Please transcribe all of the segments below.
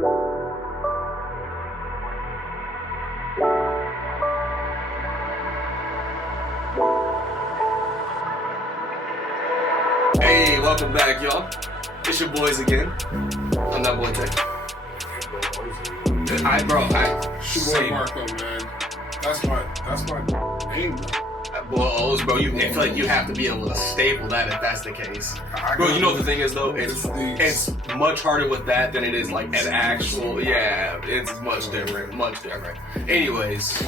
Hey, welcome back, y'all. It's your boys again. I'm that boy Tech. It's your boy Marco, man. That's my name, Bro, I feel like you have to be able to staple that if that's the case. Bro, you know what the thing is though? It's much harder with that than it is like an actual. Yeah, it's much different. Anyways,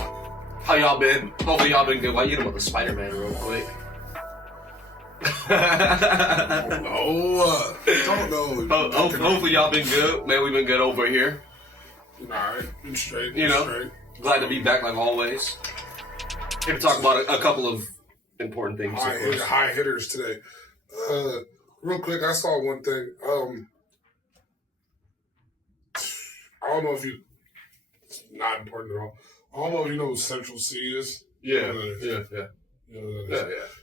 how y'all been? Hopefully y'all been good. Why you hit him with the Spider-Man real quick? don't know. Hopefully y'all been good. Man, we've been good over here. Alright, been straight. Glad to be back like always. Here to talk about a couple of important things. High hitters today. Real quick, I saw one thing. I don't know if you. It's not important at all. I don't know if you know who Central C is. Yeah.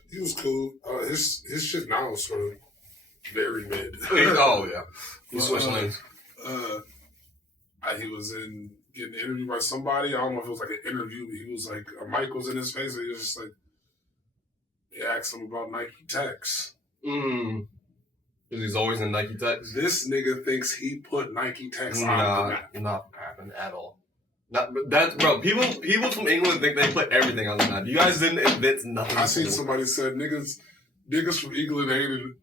He was cool. His shit now is sort of very mid. Oh yeah. He's switching lanes. He was getting interviewed by somebody. I don't know if it was like an interview, but he was like, a mic was in his face, and he was just like, they asked him about Nike Techs. Because he's always in Nike Techs. This nigga thinks he put Nike Techs on the map. Not happening at all. Bro, people from England think they put everything on the map. You guys didn't invent nothing. I seen somebody said niggas from England ain't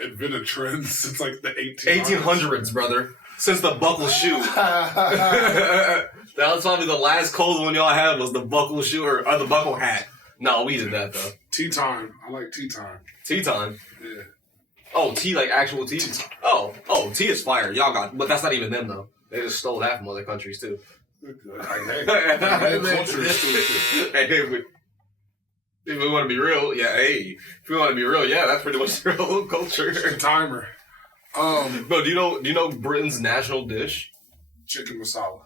invented trends since like the 1800s, brother. Since the buckle shoe. That was probably the last cold one y'all had was the buckle shoe or the buckle hat. No, we did that though. Tea time. I like tea time. Tea time? Yeah. Oh, tea, like actual tea? Oh, tea is fire. Y'all got, but that's not even them though. They just stole that from other countries too. Hey, culture is too. Hey, if we want to be real, if we want to be real, that's pretty much the real culture. Timer. Bro, do you know Britain's national dish? Chicken masala.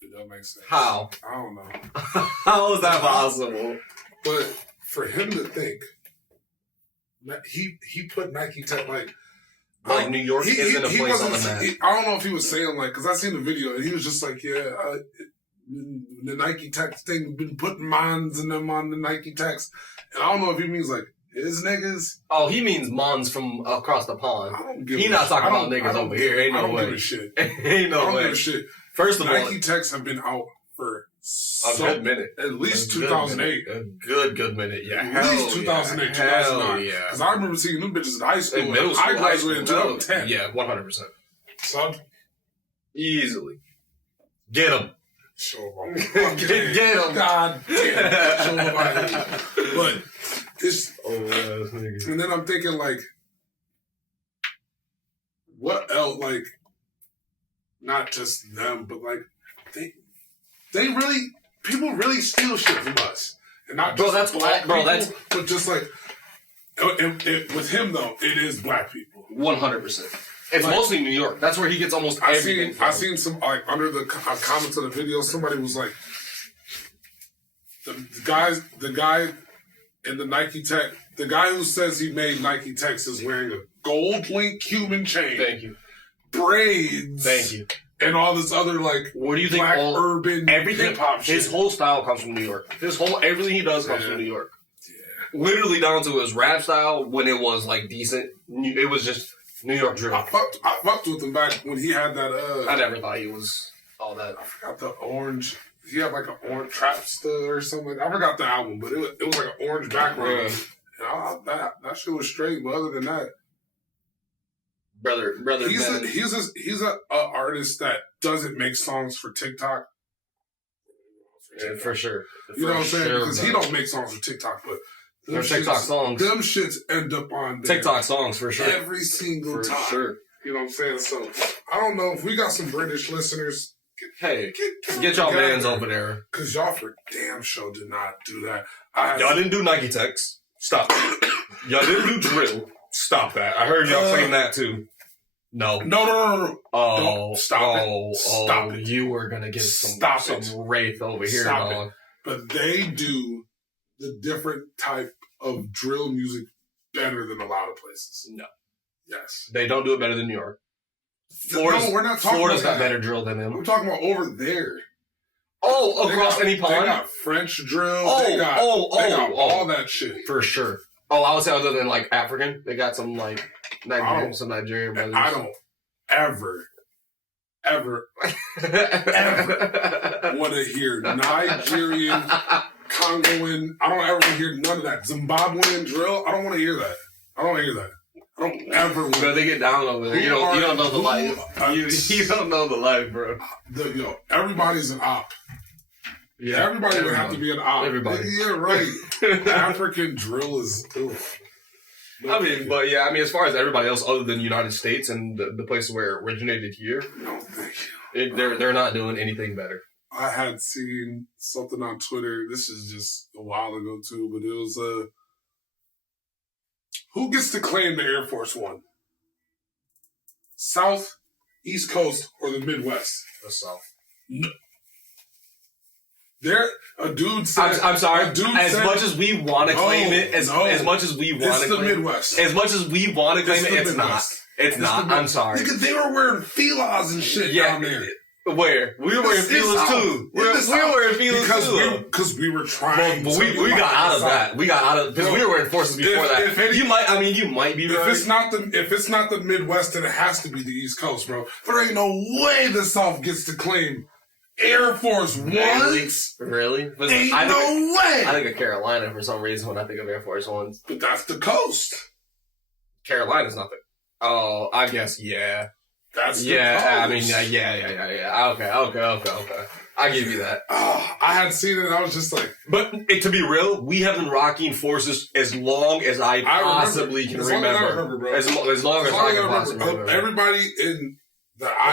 Did that make sense? How? I don't know. How is that possible? But for him to think that he put Nike Tech like New York isn't a place on the map. I don't know if he was saying like, because I seen the video and he was just like, the Nike Tech thing been putting mines and them on the Nike Techs, and I don't know if he means like his niggas. Oh, he means mons from across the pond. He not talking about niggas over here. Ain't no way. I don't give a shit. Ain't no way. I don't give a shit. First of all, Nike Techs have been out for a good minute. At least 2008. A good minute. Yeah. At least 2008, 2009. Yeah. Because I remember seeing them bitches in high school. In middle school. I graduated in 2010. Yeah, 100%. So easily. Get them. Show them. Get them. God damn. Show them. But it's... and then I'm thinking like, what else? Like, not just them, but like, they really, people really steal shit from us. And not just black people, but just like, with him though, it is black people. 100%. It's like, mostly New York. That's where he gets almost everything from. I seen some, like, under the comments of the video, somebody was like, the guy in the Nike Tech, the guy who says he made Nike Techs is wearing a gold link Cuban chain. Thank you. Braids. Thank you. And all this other, like, what do you think? Black urban everything, hip-hop shit. His whole style comes from New York. Everything he does comes from New York. Yeah. Literally down to his rap style when it was, like, decent. It was just New York drill. I fucked with him back when he had that, I never thought he was all that. I forgot the orange. He had, like, an orange Trapster or something. I forgot the album, but it was like an orange background. Yeah. And that shit was straight, but other than that, Brother, he's a artist that doesn't make songs for TikTok. Yeah, for sure. You know what I'm saying? Because he don't make songs for TikTok, but them TikTok songs. Them shits end up on there TikTok songs for sure. Every single time. Sure. You know what I'm saying? So I don't know if we got some British listeners. Get y'all mans over there. Because y'all for damn sure did not do that. Y'all didn't do Nike Techs. Stop. Y'all didn't do drill. Stop that. I heard y'all claim that too. No. Oh, stop it. Stop it. You were going to get some wraith over here, dog. But they do the different type of drill music better than a lot of places. No. Yes. They don't do it better than New York. we're not talking Florida's about got better drill than them. We're talking about over there. Oh, across any pond? They got French drill. They got all that shit. For sure. Oh, I would say other than like African, they got some like some Nigerian brothers. I don't ever want to hear Nigerian, Congoan. I don't ever want to hear none of that. Zimbabwean drill. I don't want to hear that. I don't ever want to. Bro, they get down over there. You don't know the life. You don't know the life, bro. Everybody's an op. Yeah, everybody would have to be an op. Everybody. Yeah, right. African drill is. I mean, as far as everybody else other than the United States and the places where it originated here, no, thank you. They're not doing anything better. I had seen something on Twitter. This is just a while ago too, but it was who gets to claim the Air Force One? South, East Coast, or the Midwest? The South. No. A dude said. I'm sorry. Much as we want to claim it, as much as we want to claim it, Midwest. As much as we want to claim it, it's not. It's not. I'm sorry. Because they were wearing feelers and shit down there. Where? We were wearing feelers too. We were wearing feelers too. Because we were trying. But we got out of that. We got out of because we were wearing forces before that. You might be right. If it's not the Midwest, then it has to be the East Coast, bro. There ain't no way the South gets to claim Air Force Ones. Really? Ain't no way. I think of Carolina for some reason when I think of Air Force Ones. But that's the coast. Carolina's not the. Oh, I guess yeah. That's the coast. I mean yeah. Okay. I give you that. I had seen it and I was just like... But to be real, we have been rocking forces as long as I possibly can remember. As long as I remember, bro. As long as I can possibly remember. Everybody in...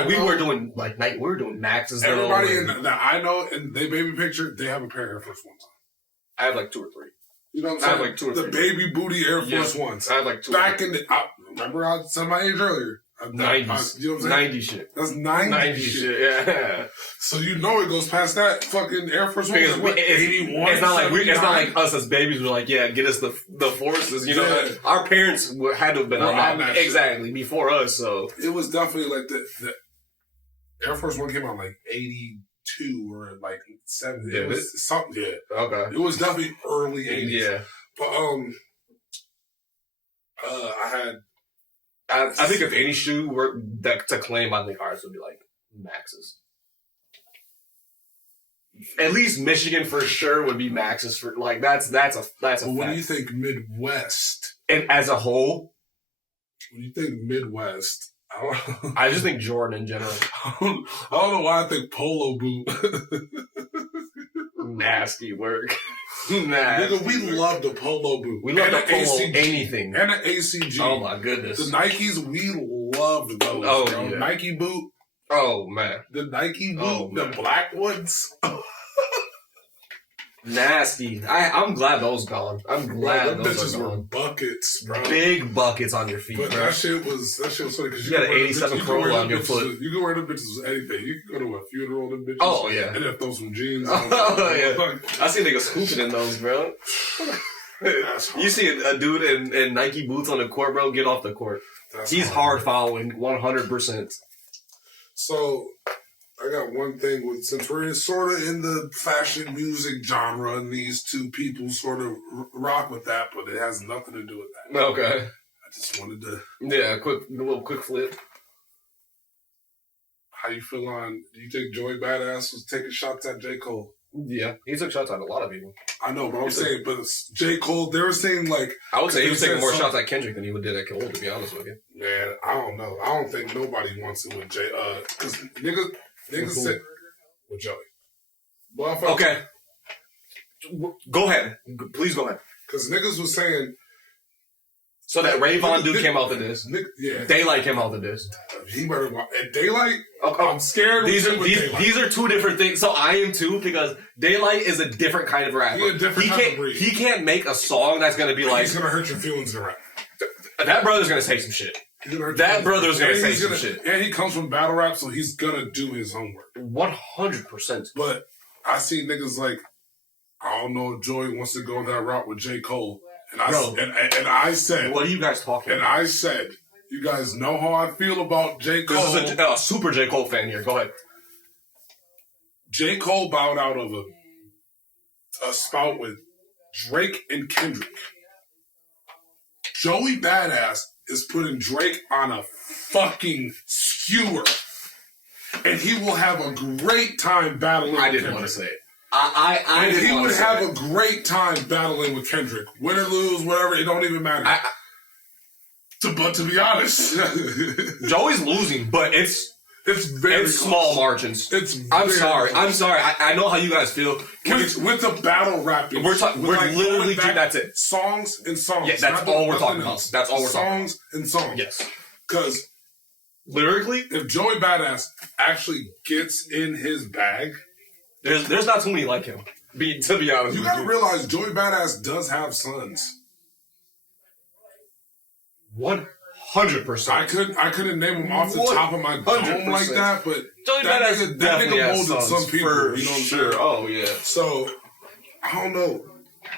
We were doing maxes. Everybody that I know in their baby picture, they have a pair of Air Force Ones on. I have like 2 or 3. You know what I'm saying? I have like 2 or 3. The baby booty Air Force Ones. I have like 2. Back in the... remember I said my age earlier. 90s. You know what I'm saying? 90 shit. That's 90 shit. Yeah. So you know it goes past that fucking Air Force One. It's not like us as babies were like, yeah, get us the forces. You know, our parents had to have been on that exactly before us. So it was definitely like the Air Force One came out like 82 or like 70. Yeah, it was something. Yeah. Okay. It was definitely early 80s. Yeah. But I think if any shoe were to claim, I think ours would be like Maxes. At least Michigan for sure would be Maxes for like that's a fact. When you think Midwest, and as a whole, when you think Midwest, I just think Jordan in general. I don't know why I think polo boot. Nasty work. Nigga, we love the polo boot. We love the polo anything. And the ACG. Oh my goodness. The Nikes, we loved those. Oh, bro. yeah. Nike boot. Oh man. The Nike boot, the black ones. Nasty. I'm glad those gone. I'm glad those are gone. Buckets, bro. Big buckets on your feet, but bro. That shit was funny because you got an 87 curl on your foot. You can wear them bitches with anything. You can go to a funeral in them bitches. Oh yeah. And then throw some jeans. Oh yeah. I see niggas hooping in those, bro. You see a dude in Nike boots on the court, bro. Get off the court. He's hard fouling 100%. So. I got one thing since we're sort of in the fashion music genre and these two people sort of rock with that, but it has nothing to do with that. Okay. I just wanted to... Yeah, a little quick flip. How you feel on... Do you think Joey Badass was taking shots at J. Cole? Yeah, he took shots at a lot of people. I know, but I'm saying, but J. Cole, they were saying like... I would say he was taking more shots at Kendrick than he did at Cole, to be honest with you. Man, I don't know. I don't think nobody wants it with J. Because niggas said with Joey. Well, okay. Go ahead. Please go ahead. Because niggas was saying... So that Rayvon dude came out to this. Yeah. Daylight came out to this. He better watch. At Daylight, I'm scared. These are two different things. So I am too, because Daylight is a different kind of rapper. He's a different type of breed. He can't make a song that's going to be like... He's going to hurt your feelings in rap. That brother's going to say some shit. That brother's going to say some shit. And he comes from battle rap, so he's going to do his homework. 100%. But I see niggas like, I don't know if Joey wants to go that route with J. Cole. And I said, what are you guys talking about? And I said, You guys know how I feel about J. Cole. This is a super J. Cole fan here. Go ahead. J. Cole bowed out of a spout with Drake and Kendrick. Joey Badass is putting Drake on a fucking skewer. And he will have a great time battling with Kendrick. I didn't want to say it. I and he would have a great time battling with Kendrick. Win or lose, whatever, it don't even matter. But to be honest, Joey's losing, but it's very small margins. I'm sorry. I know how you guys feel. With the battle rapping, we're literally that's it. Songs and songs. Yeah, that's all we're talking about. That's all we're talking about. Songs and songs. Yes. Because lyrically, if Joey Badass actually gets in his bag, there's not too many like him. To be honest, you gotta realize Joey Badass does have sons. 100%. I couldn't name him off the top of my dome like that, but Joey Badass definitely has sons, some people. For you know what I'm sure. saying? Oh yeah. So I don't know.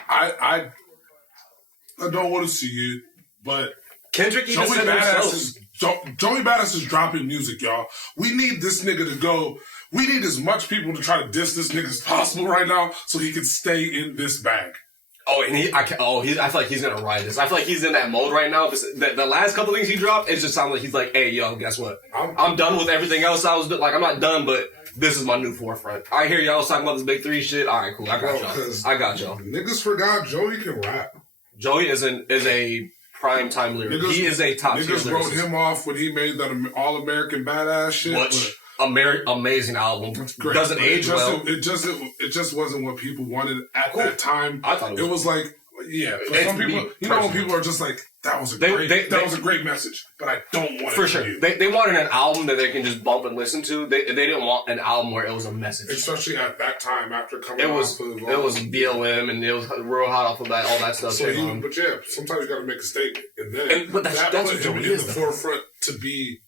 I don't want to see it, but Kendrick even said Joey Badass is dropping music, y'all. We need this nigga to go. We need as much people to try to diss this nigga as possible right now, so he can stay in this bag. Oh, and I feel like he's gonna ride this. I feel like he's in that mode right now. The last couple things he dropped, it just sounds like he's like, "Hey, yo, guess what? I'm done with everything else I was doing. Like, I'm not done, but this is my new forefront. I hear y'all talking about this big 3 shit. All right, cool. I got y'all. Niggas forgot Joey can rap. Joey is a prime time lyricist. He is a top tier lyricist. Niggas wrote him off when he made that All American Badass shit. Amazing album. Doesn't age well. It just wasn't what people wanted at that time. I thought it was like, yeah. For some people, when people are just like, that was a great message, but I don't want it for sure. They wanted an album that they can just bump and listen to. They didn't want an album where it was a message. Especially at that time after coming it was BLM and it was real hot off of that, all that stuff. So but yeah, sometimes you got to make a statement, and then but that's put him in the forefront to be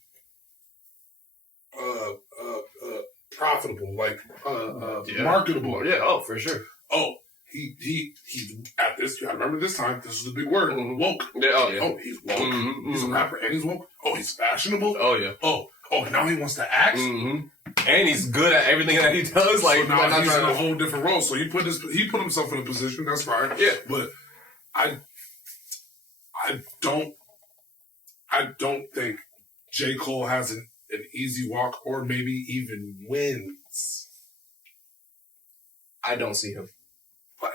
profitable, like marketable. Yeah, oh, for sure. Oh, he at this. You gotta remember this time. This was a big word. Woke. Yeah, oh yeah. Oh, he's woke. Mm-hmm, he's a rapper and he's woke. Oh, he's fashionable. Oh yeah. Oh, now he wants to act. Mm-hmm. And he's good at everything that he does. Like, so now he's in a whole different role. So he put himself in a position. That's fine. Yeah, but I don't think J. Cole has an easy walk, or maybe even wins. I don't see him.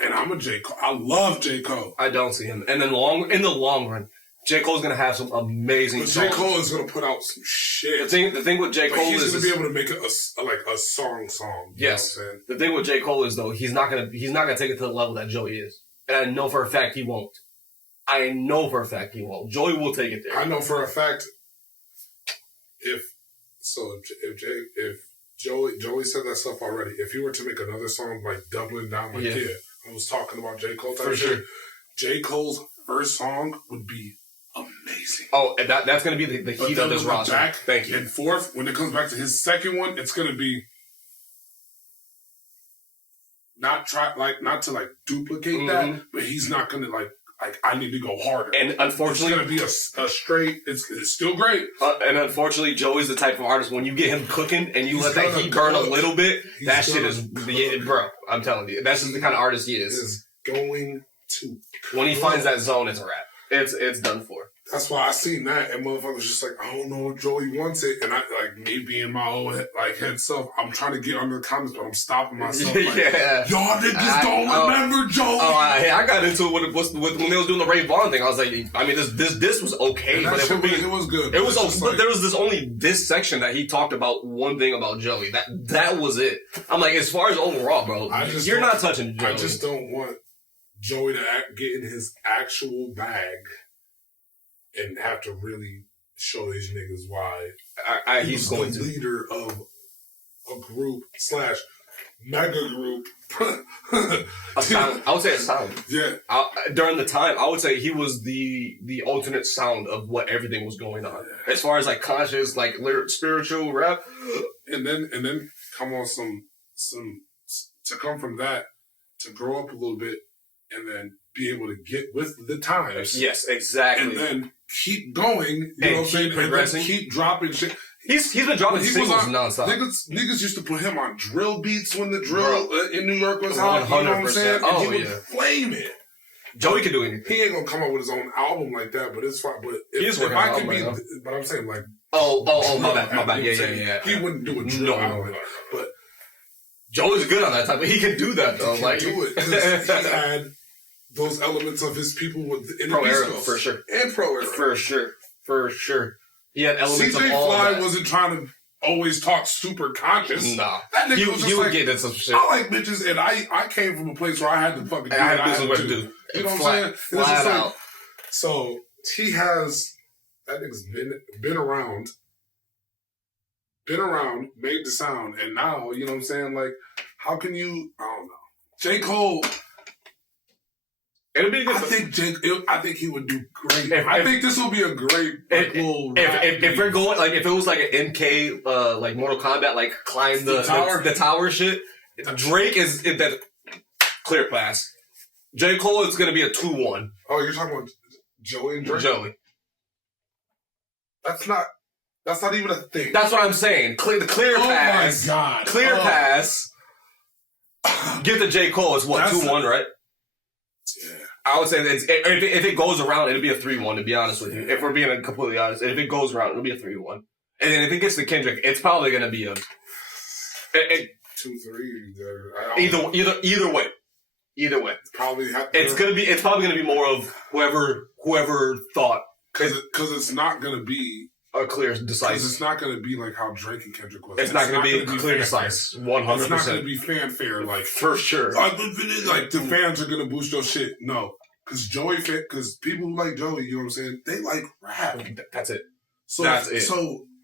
And I'm a J. Cole. I love J. Cole. I don't see him. And then in the long run, J. Cole's gonna have some amazing songs. J. Cole is gonna put out some shit. The thing with J. Cole is he's gonna be able to make a song. Yes. The thing with J. Cole is though he's not gonna take it to the level that Joey is, and I know for a fact he won't. Joey will take it there. I know for a fact if Joey said that stuff already, if he were to make another song like doubling down, like I was talking about J. Cole type for sure. J. Cole's first song would be amazing. Oh, and that's going to be the heat of his roster. Thank you. And fourth, when it comes back to his second one, it's going to be not to duplicate that, but he's not going to I need to go harder. And unfortunately, it's going to be a straight. It's still great. And unfortunately, Joey's the type of artist when you get him cooking and you let that heat burn a little bit, that shit is bro. I'm telling you, that's just the kind of artist he is. Is going to when he finds that zone, it's a wrap. It's done for. That's why I seen that, and motherfuckers just like, I don't know if Joey wants it, and I me being my old head self, I'm trying to get under the comments, but I'm stopping myself. Yeah, y'all niggas don't remember Joey. I got into it when they was doing the Ray Vaughn thing. I was like, I mean, this was okay, but it was good. It was, but there was this section that he talked about one thing about Joey. That was it. I'm like, as far as overall, bro, you're not touching Joey. I just don't want Joey to get in his actual bag and have to really show these niggas why he's going the to leader of a group / mega group. A sound. I would say a sound. Yeah. During the time, I would say he was the alternate sound of what everything was going on, as far as conscious, lyric, spiritual rap, and then come on some to come from that to grow up a little bit and then be able to get with the times. Yes, exactly. And then keep going, you know what I'm saying? Progressing. And then keep dropping shit. He's been dropping singles nonstop. Niggas used to put him on drill beats when the drill in New York was hot. You know what I'm saying? Oh, and he would flame it. Joey can do anything. He ain't gonna come up with his own album like that, but it's fine. But if I can be, but I'm saying like, my bad. Yeah. He wouldn't do a drill album, but Joey's good on that type. But he can do that though. He can do it. He had those elements of his people in the East Coast. For sure, and pro era for sure. He had elements of all CJ Fly that. wasn't trying to always talk super conscious. Nah. That nigga was just would like, get into some shit. I like bitches, and I came from a place where I had to fucking do I what I had to do. do. You know what I'm saying? Flat out. So he has, that nigga's been around, made the sound, and now, you know what I'm saying? Like, how can you, I don't know. J. Cole, It'll be good. I think he would do great. I think this will be a great little if we're going like if it was like an MK like Mortal Kombat like climb the tower shit, Drake is in that clear pass. J. Cole is gonna be a 2-1. Oh, you're talking about Joey and Drake? Joey. That's not even a thing. That's what I'm saying. The clear pass. Oh my God. Clear pass. Give the J. Cole is what, 2-1, right? Yeah. I would say that if it goes around, it'll be a 3-1, to be honest with you. If we're being completely honest. If it goes around, it'll be a 3-1. And then if it gets to Kendrick, it's probably going to be a... 2-3. Either way. Either way. It's probably gonna be more of whoever thought. Because it's not going to be... a clear, decisive. Because it's not going to be like how Drake and Kendrick was. It's not going to be clear, decisive. 100%. It's not going to be fanfare. Like, for sure. Like, the fans are going to boost your shit. No. Because people who like Joey, you know what I'm saying? They like rap. That's it. So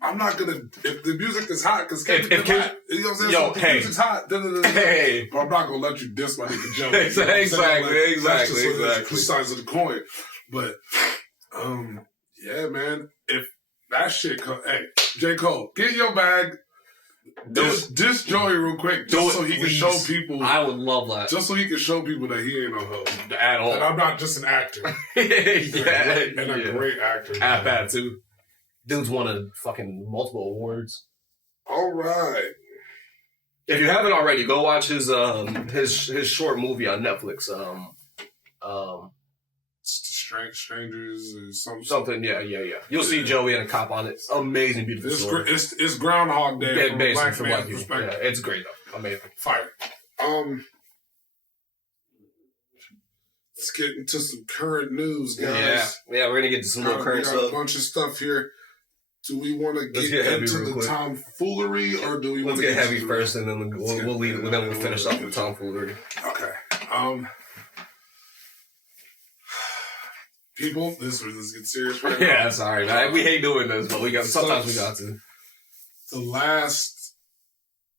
I'm not going to... If the music is hot, because Kendrick rap, you know what I'm saying? Yo, so if the music's hot, hey. But I'm not going to let you diss my nigga Joey. Exactly. Two sides of the coin. But, yeah, man. If that shit hey, J. Cole, get your bag. Diss Joey real quick, just so he can show people. I would love that. Just so he can show people that he ain't no hoe. At all. And I'm not just an actor. And a great actor. At that, too. Dude's won fucking multiple awards. All right. If you haven't already, go watch his short movie on Netflix. Strangers or something. Yeah. You'll see Joey and a cop on it. Amazing, beautiful story. It's Groundhog Day from a black man's perspective. Yeah, it's great though. Amazing. Fire. Let's get into some current news, guys. Yeah, we're gonna get to some more current stuff. We got a bunch of stuff here. Do we want to get into the tomfoolery, or do we want to get heavy first, and then we'll leave it, and then we'll finish off with tomfoolery. Okay. People, let's get serious right now. Yeah, sorry, man. We hate doing this, but sometimes we got to. The last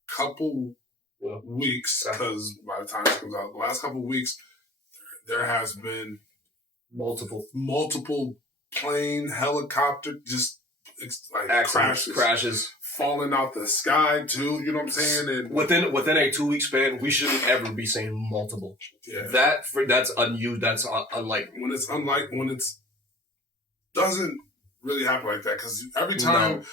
couple weeks, because by the time it comes out, the last couple weeks, there has been multiple plane, helicopter, just like crashes falling out the sky too. You know what I'm saying? And within a 2-week span, we shouldn't ever be saying multiple. Yeah, that's unused. That's unlikely. When it's doesn't really happen like that, because every time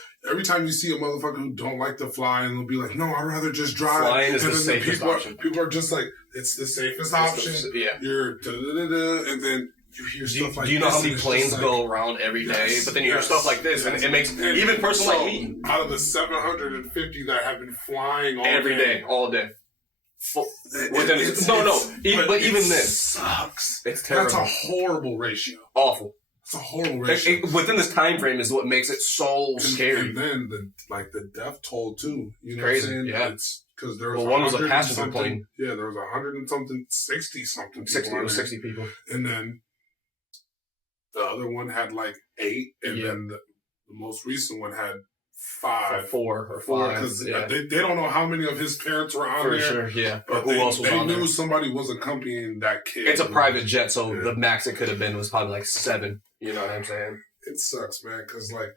you see a motherfucker who don't like to fly, and they'll be like, "No, I'd rather just drive." Flying is the safest option. People are just like, "It's the safest option." Yeah, you're and then. You hear stuff like do you know this, how many planes go around every day? But then you hear stuff like this, and it makes even a person like me. Out of the 750 that have been flying every day, all day. Even this sucks. It's terrible. That's a horrible ratio. Awful. It's a horrible ratio. Within this time frame is what makes it so scary. And then the death toll too. You know crazy. What I'm saying? Yeah. It's because there was one was a passenger plane. Yeah, there was 100 and something, 60 something. 60 people. And then the other one had like 8, and then the most recent one had 5. 4 or 5. Because they don't know how many of his parents were on there. For sure, yeah. But who else was on there? They knew somebody was accompanying that kid. It's a private jet, so the max it could have been was probably like 7. You know what I'm saying? It sucks, man, because like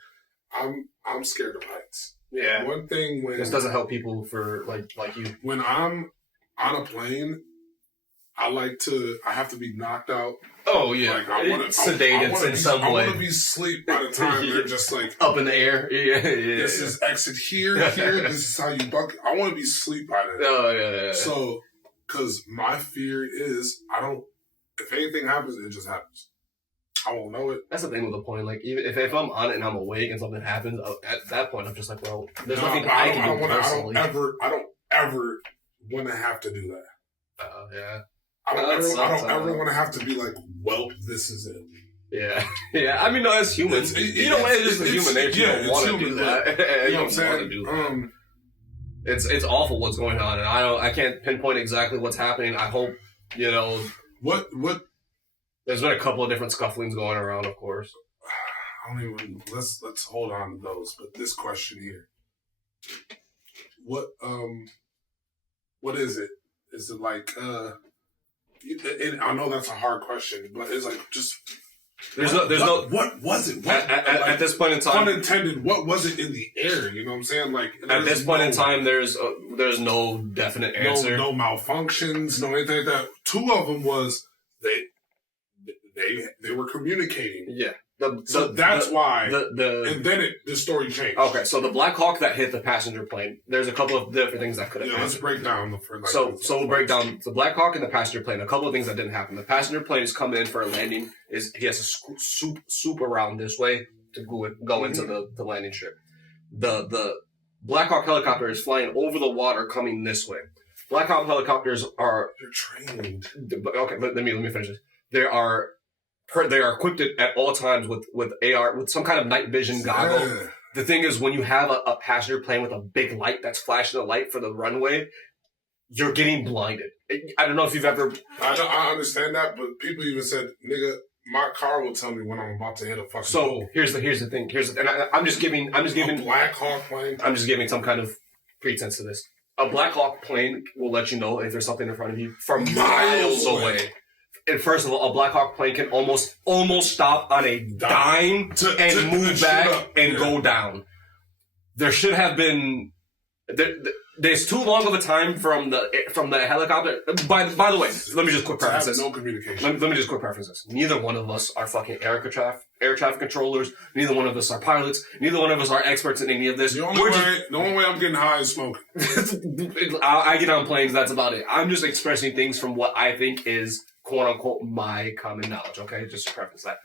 I'm scared of heights. Yeah. One thing when this doesn't help people for like you. When I'm on a plane, I have to be knocked out. Oh yeah, like, I wanna, sedated in some way. I want to be asleep by the time they're just like up in the air. Yeah. This is exit here. This is how you buck. I want to be asleep by then. Oh yeah. So, because my fear is, if anything happens, it just happens. I won't know it. That's the thing with the point. Like, even if I'm on it and I'm awake and something happens, at that point I'm just like, well, there's nothing I can do personally. I don't ever want to have to do that. Yeah. I don't ever want to have to be like, well, this is it. Yeah. Yeah. I mean, no, as humans, it's just a human nature. You don't want to do that. You know what I'm saying? It's awful what's going on, and I can't pinpoint exactly what's happening. I hope, what. There's been a couple of different scufflings going around, of course. I don't even. Let's hold on to those. But this question here, what is it? Is it like and I know that's a hard question, but it's like just what was it? At this point in time, unintended. What was it in the air? You know what I'm saying? Like at this point in time, there's no definite answer. No malfunctions, no anything like that. Two of them was they were communicating. Yeah. That's why. And then the story changed. Okay, so the Black Hawk that hit the passenger plane, there's a couple of different things that could have happened. Let's break down the first. So we'll break down the Black Hawk and the passenger plane. A couple of things that didn't happen. The passenger plane is coming in for a landing. He has to swoop around this way to go into the landing strip. The Black Hawk helicopter is flying over the water coming this way. Black Hawk helicopters are... They're trained. Okay, let me finish this. They are equipped at all times with AR, with some kind of night vision goggle. Yeah. The thing is, when you have a passenger plane with a big light that's flashing a light for the runway, you're getting blinded. I don't know if you've ever... I understand that, but people even said, nigga, my car will tell me when I'm about to hit a fucking goal. Here's the thing. And I'm just giving a Black Hawk plane. I'm just giving some kind of pretense to this. A Black Hawk plane will let you know if there's something in front of you from miles away. And first of all, a Black Hawk plane can almost stop on a dime and move back and go down. There should have been. There's too long of a time from the helicopter. By the way, let me just quick preface this. No communication. Let me just quick preface this. Neither one of us are fucking air traffic controllers. Neither one of us are pilots. Neither one of us are experts in any of this. The only way I'm getting high is smoking. I get on planes. That's about it. I'm just expressing things from what I think is, quote unquote, my common knowledge. Okay, just to preface that.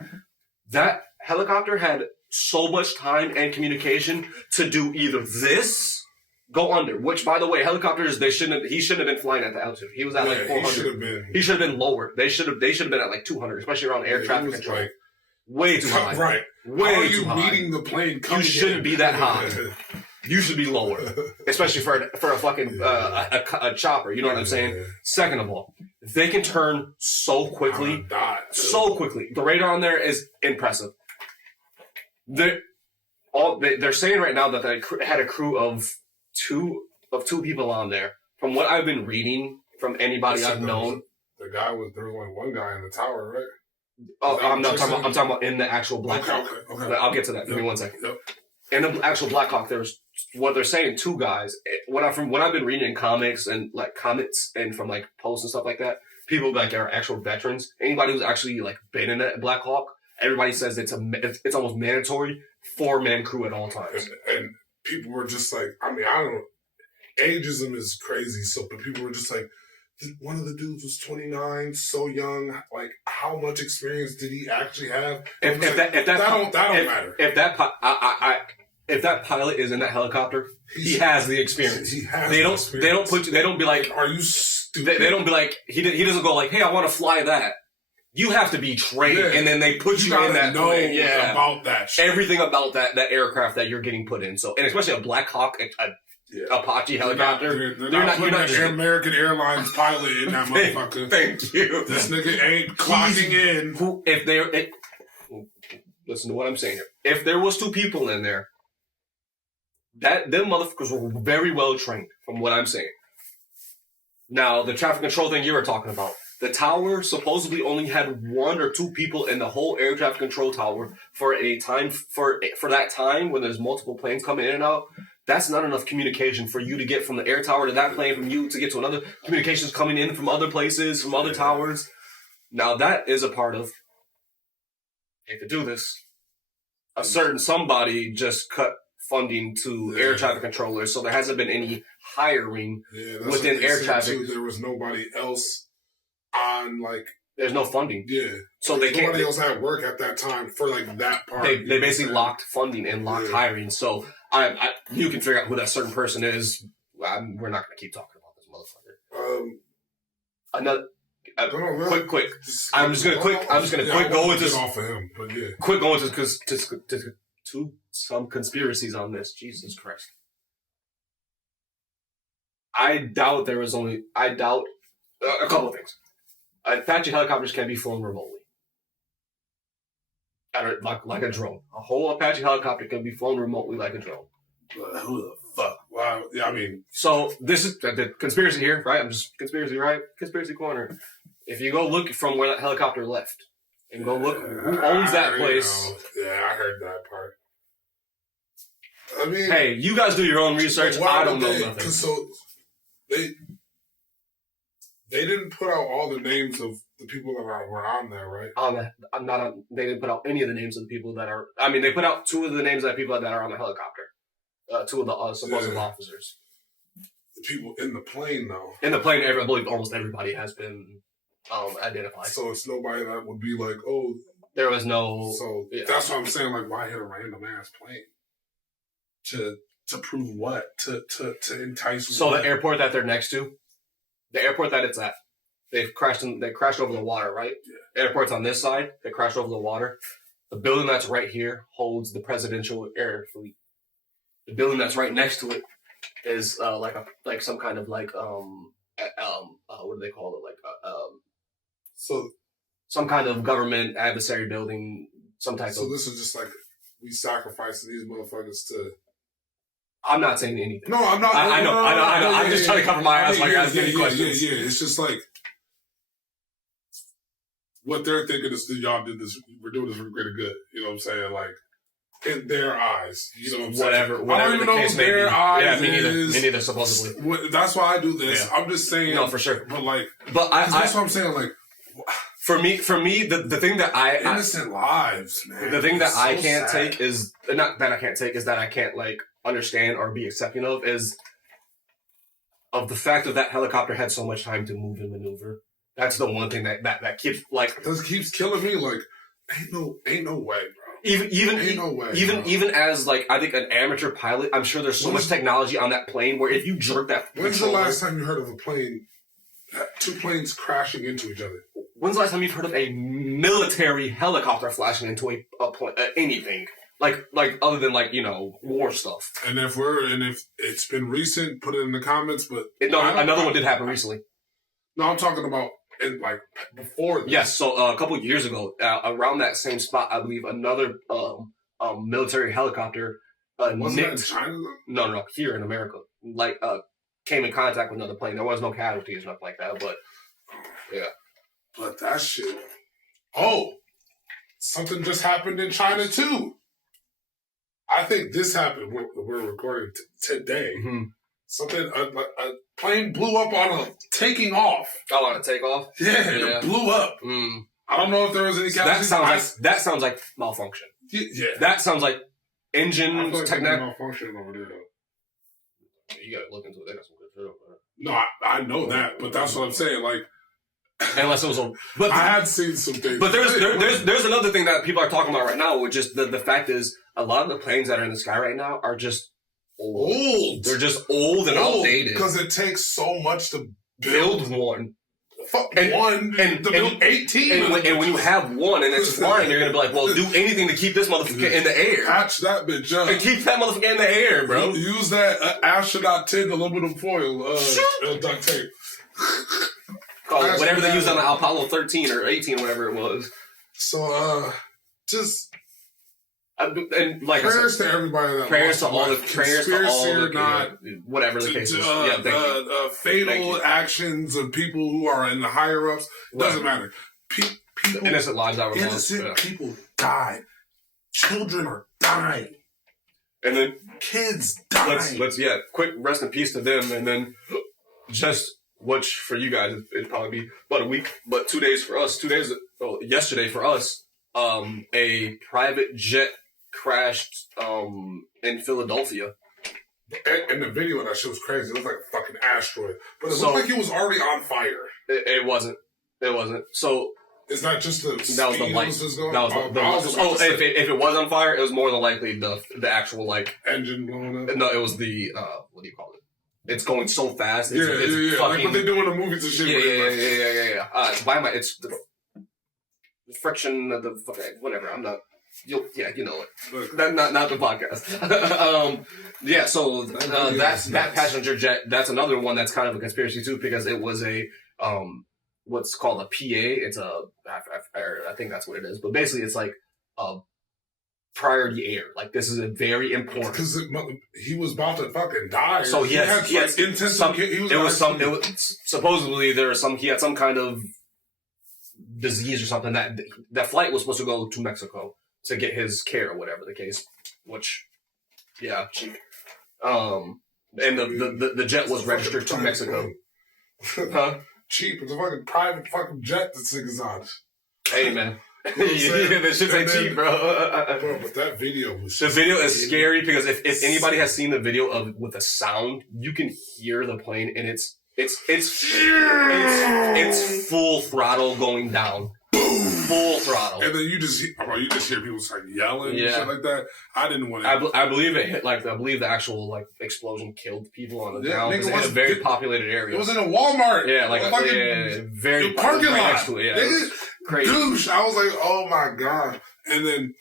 That helicopter had so much time and communication to do either this. Go under, which, by the way, helicopters, he shouldn't have been flying at the altitude. He was at like 400. He should have been lower. They should have been at like 200, especially around air traffic control. Like, way too high. Right. Way too high. How are you meeting the plane coming You shouldn't be that high. You should be lower. Especially for a fucking a chopper, you know what I'm saying? Saying? Second of all, they can turn so quickly. The radar on there is impressive. They're saying right now that they had a crew of two people on there. From what I've been reading from anybody I've known, there was only one guy in the tower, right? Oh, I'm talking about in the actual Black Hawk. Okay. I'll get to that. Give me 1 second. Yep. In the actual Black Hawk, there's what they're saying. Two guys. From what I've been reading in comics and like comments and from like posts and stuff like that, people like are actual veterans. Anybody who's actually like been in a Black Hawk, everybody says it's almost mandatory 4-man crew at all times. And people were just like, I mean, I don't know. Ageism is crazy. But people were just like, one of the dudes was 29, so young. Like, how much experience did he actually have? That don't matter. If that pilot is in that helicopter, he has the experience. They don't be like, are you stupid? They don't be like, he doesn't go like, hey, I want to fly that. You have to be trained, and then they put you in that plane. Yeah, about that shit. Everything about that aircraft that you're getting put in. So, and especially a Black Hawk, Apache helicopter. They're not putting an American Airlines pilot in that motherfucker. Thank you. This nigga ain't clocking in. Listen to what I'm saying here. If there was 2 people in there, them motherfuckers were very well trained, from what I'm saying. Now, the traffic control thing you were talking about. The tower supposedly only had 1 or 2 people in the whole air traffic control tower for that time when there's multiple planes coming in and out. That's not enough communication for you to get from the air tower to that plane, from you to get to another. Communications coming in from other places, from other towers. Now that is a part of, hate to do this, a certain somebody just cut funding to air traffic controllers, so there hasn't been any hiring within air traffic. Too. There was nobody else on, like... There's no funding. Yeah. So they can't... Nobody else had work at that time for, like, that part. They basically locked funding and locked hiring, so you can figure out who that certain person is. We're not going to keep talking about this motherfucker. Quick. I'm just gonna quick go into off of him, but yeah. Quick go into because to some conspiracies on this. Jesus Christ. I doubt a couple of things. Apache helicopters can be flown remotely, like a drone. A whole Apache helicopter can be flown remotely like a drone. Who the fuck? Wow. Yeah, I mean, so this is the conspiracy here, right? I'm just conspiracy, right? Conspiracy corner. If you go look from where that helicopter left and go look who owns that place. Yeah, I heard that part. I mean, hey, you guys do your own research. I don't know nothing. So they didn't put out all the names of the people that were on there, right? They didn't put out any of the names of the people that are. I mean, they put out 2 of the names of the people that are on the helicopter. 2 of the supposed officers. The people in the plane, though. In the plane, I believe almost everybody has been identified. So it's nobody that would be like, oh. There was no. So that's what I'm saying. Like, why hit a random ass plane? To prove what? To entice. So the airport that they're next to, the airport that it's at, they crashed over the water, right? Yeah. Airport's on this side. They crashed over the water. The building that's right here holds the presidential air fleet. The building that's right next to it is like some kind of like what do they call it, so some kind of government adversary building, some type of. So this is just like we sacrificing these motherfuckers to. I'm not saying anything. No, I'm not. I know. I'm just trying to cover my ass like I was getting questions. Yeah. It's just like what they're thinking is that y'all did this. We're doing this for greater good. You know what I'm saying? Like. In their eyes, you know what I'm saying? Whatever I don't even know what their eyes yeah, me neither, supposedly. That's why I do this. Yeah. I'm just saying. No, for sure. But like, that's what I'm saying. Like, for me, the thing that innocent lives, man. The thing that I can't take is not that I can't take is that I can't like understand or be accepting of the fact that helicopter had so much time to move and maneuver. That's the one thing that keeps like keeps killing me. Like, ain't no way, bro. Even as like I think an amateur pilot, I'm sure there's so much technology on that plane where if you jerk that. When's the last time you heard of a plane, 2 planes crashing into each other? When's the last time you've heard of a military helicopter flashing into a plane? Anything like other than like war stuff. And if it's been recent, put it in the comments. But another one did happen recently. No, I'm talking about. And like before this. Yes, so a couple of years ago, around that same spot, I believe another military helicopter wasn't that in China though? No, here in America, came in contact with another plane. There was no casualties or nothing like that, but yeah. But that shit. Oh, something just happened in China too. I think this happened. We're recording today. Mm-hmm. Something a plane blew up on taking off. Oh, on a takeoff? Yeah, it blew up. Mm. I don't know if there was any casualties. That sounds like malfunction. Yeah. That sounds like engine technical malfunction over there though. You gotta look into it. They got some good shit over there. No, I know that, but that's what I'm saying. Like, unless it was but I had seen some things. But there's another thing that people are talking about right now, which is the fact is a lot of the planes that are in the sky right now are just old. They're just old and outdated. Because it takes so much to build one. And build 18. And when you have one and it's flying, you're going to be like, well, do anything to keep this motherfucker in the air. Patch that bitch up. And keep that motherfucker in the air, bro. Use that astronaut tin aluminum foil duct tape. Whatever they used on the Apollo 13 or 18 or whatever it was. So, just... And like prayers to everybody that prayers to all the not whatever the case is. Fatal actions of people who are in the higher ups doesn't matter. People, innocent lives that were innocent people died. Children are dying. And then kids dying. Let's quick rest in peace to them. And then just which for you guys it'd probably be about a week, but 2 days for us. Yesterday for us, a private jet crashed in Philadelphia. And the video of that shit was crazy. It looked like a fucking asteroid, but it looked like it was already on fire. It wasn't. So. It's not just the that was the light. If it was on fire, it was more than likely the actual like engine blowing up. No, it was the what do you call it? It's going so fast. It's fucking, like what they do in the movies and shit. Yeah. It's the friction of the whatever. I'm not. You know it. Not the podcast. So that passenger jet. That's another one that's kind of a conspiracy too, because it was a what's called a PA. It's I think that's what it is. But basically, it's like a priority air. Like this is a very important because he was about to fucking die. So he had supposedly there was he had some kind of disease or something that flight was supposed to go to Mexico to get his care or whatever the case. Which, cheap. And the jet was registered to Mexico. Huh? Cheap. It's a fucking private fucking jet that niggas on. Hey, man. That shit ain't cheap, bro. But that video was... The video is scary because if anybody has seen the video of with the sound, you can hear the plane and it's full throttle going down. Full throttle. And then you just hear people start yelling and shit like that. I didn't want to... I believe it hit, I believe the actual, explosion killed people on the ground. It was a very populated area. It was in a Walmart. Very parking lot. Next to it, yeah. Crazy. Douche. I was like, oh my God. And then...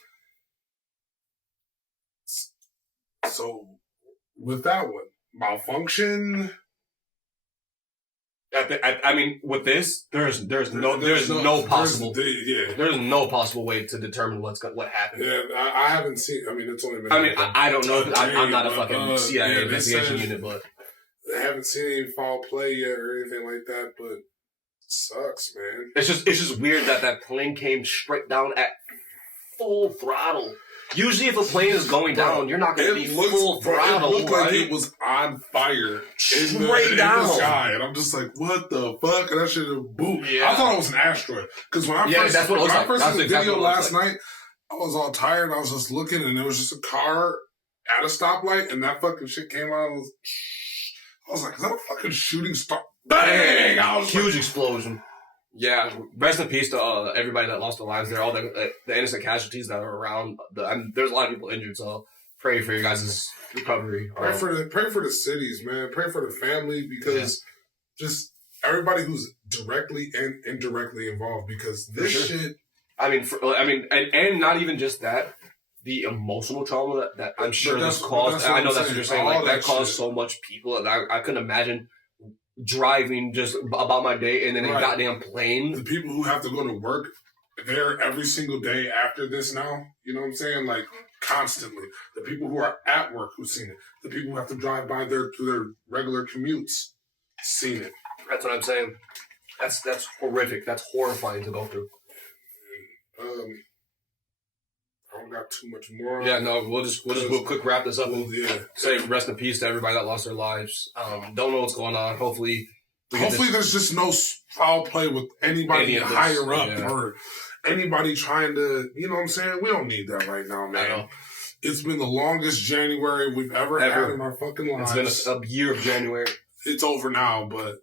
So, with that one, malfunction... I mean, with this, there's no possible way to determine what happened. Yeah, I haven't seen. I mean, it's only been. I don't know. I'm not a fucking CIA investigation unit, but I haven't seen any foul play yet or anything like that. But it sucks, man. It's just weird that plane came straight down at full throttle. Usually, if a plane is going down, you're not going to be full throttle. It looked like it was on fire, straight down. In the sky, and I'm just like, what the fuck? And that shit, boom! Yeah. I thought it was an asteroid because when I first saw the video last night, I was all tired. I was just looking, and there was just a car at a stoplight, and that fucking shit came out. I was like, is that a fucking shooting star? Bang! I was huge explosion. Yeah, rest in peace to everybody that lost their lives there, all the innocent casualties that are around. There's a lot of people injured, so pray for your guys' recovery. Pray for the cities, man. Pray for the family because just everybody who's directly and indirectly involved because this shit. And not even just that. The emotional trauma that I'm sure this caused. I know that's what you're saying. That caused so much people, and I couldn't imagine driving just about my day and then a goddamn plane. The people who have to go to work there every single day after this now, you know what I'm saying? Like constantly. The people who are at work who've seen it. The people who have to drive by to their regular commutes seen it. That's what I'm saying. That's horrific. That's horrifying to go through. I don't got too much more. Yeah, no, we'll just quick wrap this up and say rest in peace to everybody that lost their lives. Don't know what's going on. Hopefully there's just no foul play with anybody higher up or anybody trying to, you know what I'm saying? We don't need that right now, man. I know. It's been the longest January we've ever had in our fucking lives. It's been a year of January. It's over now, but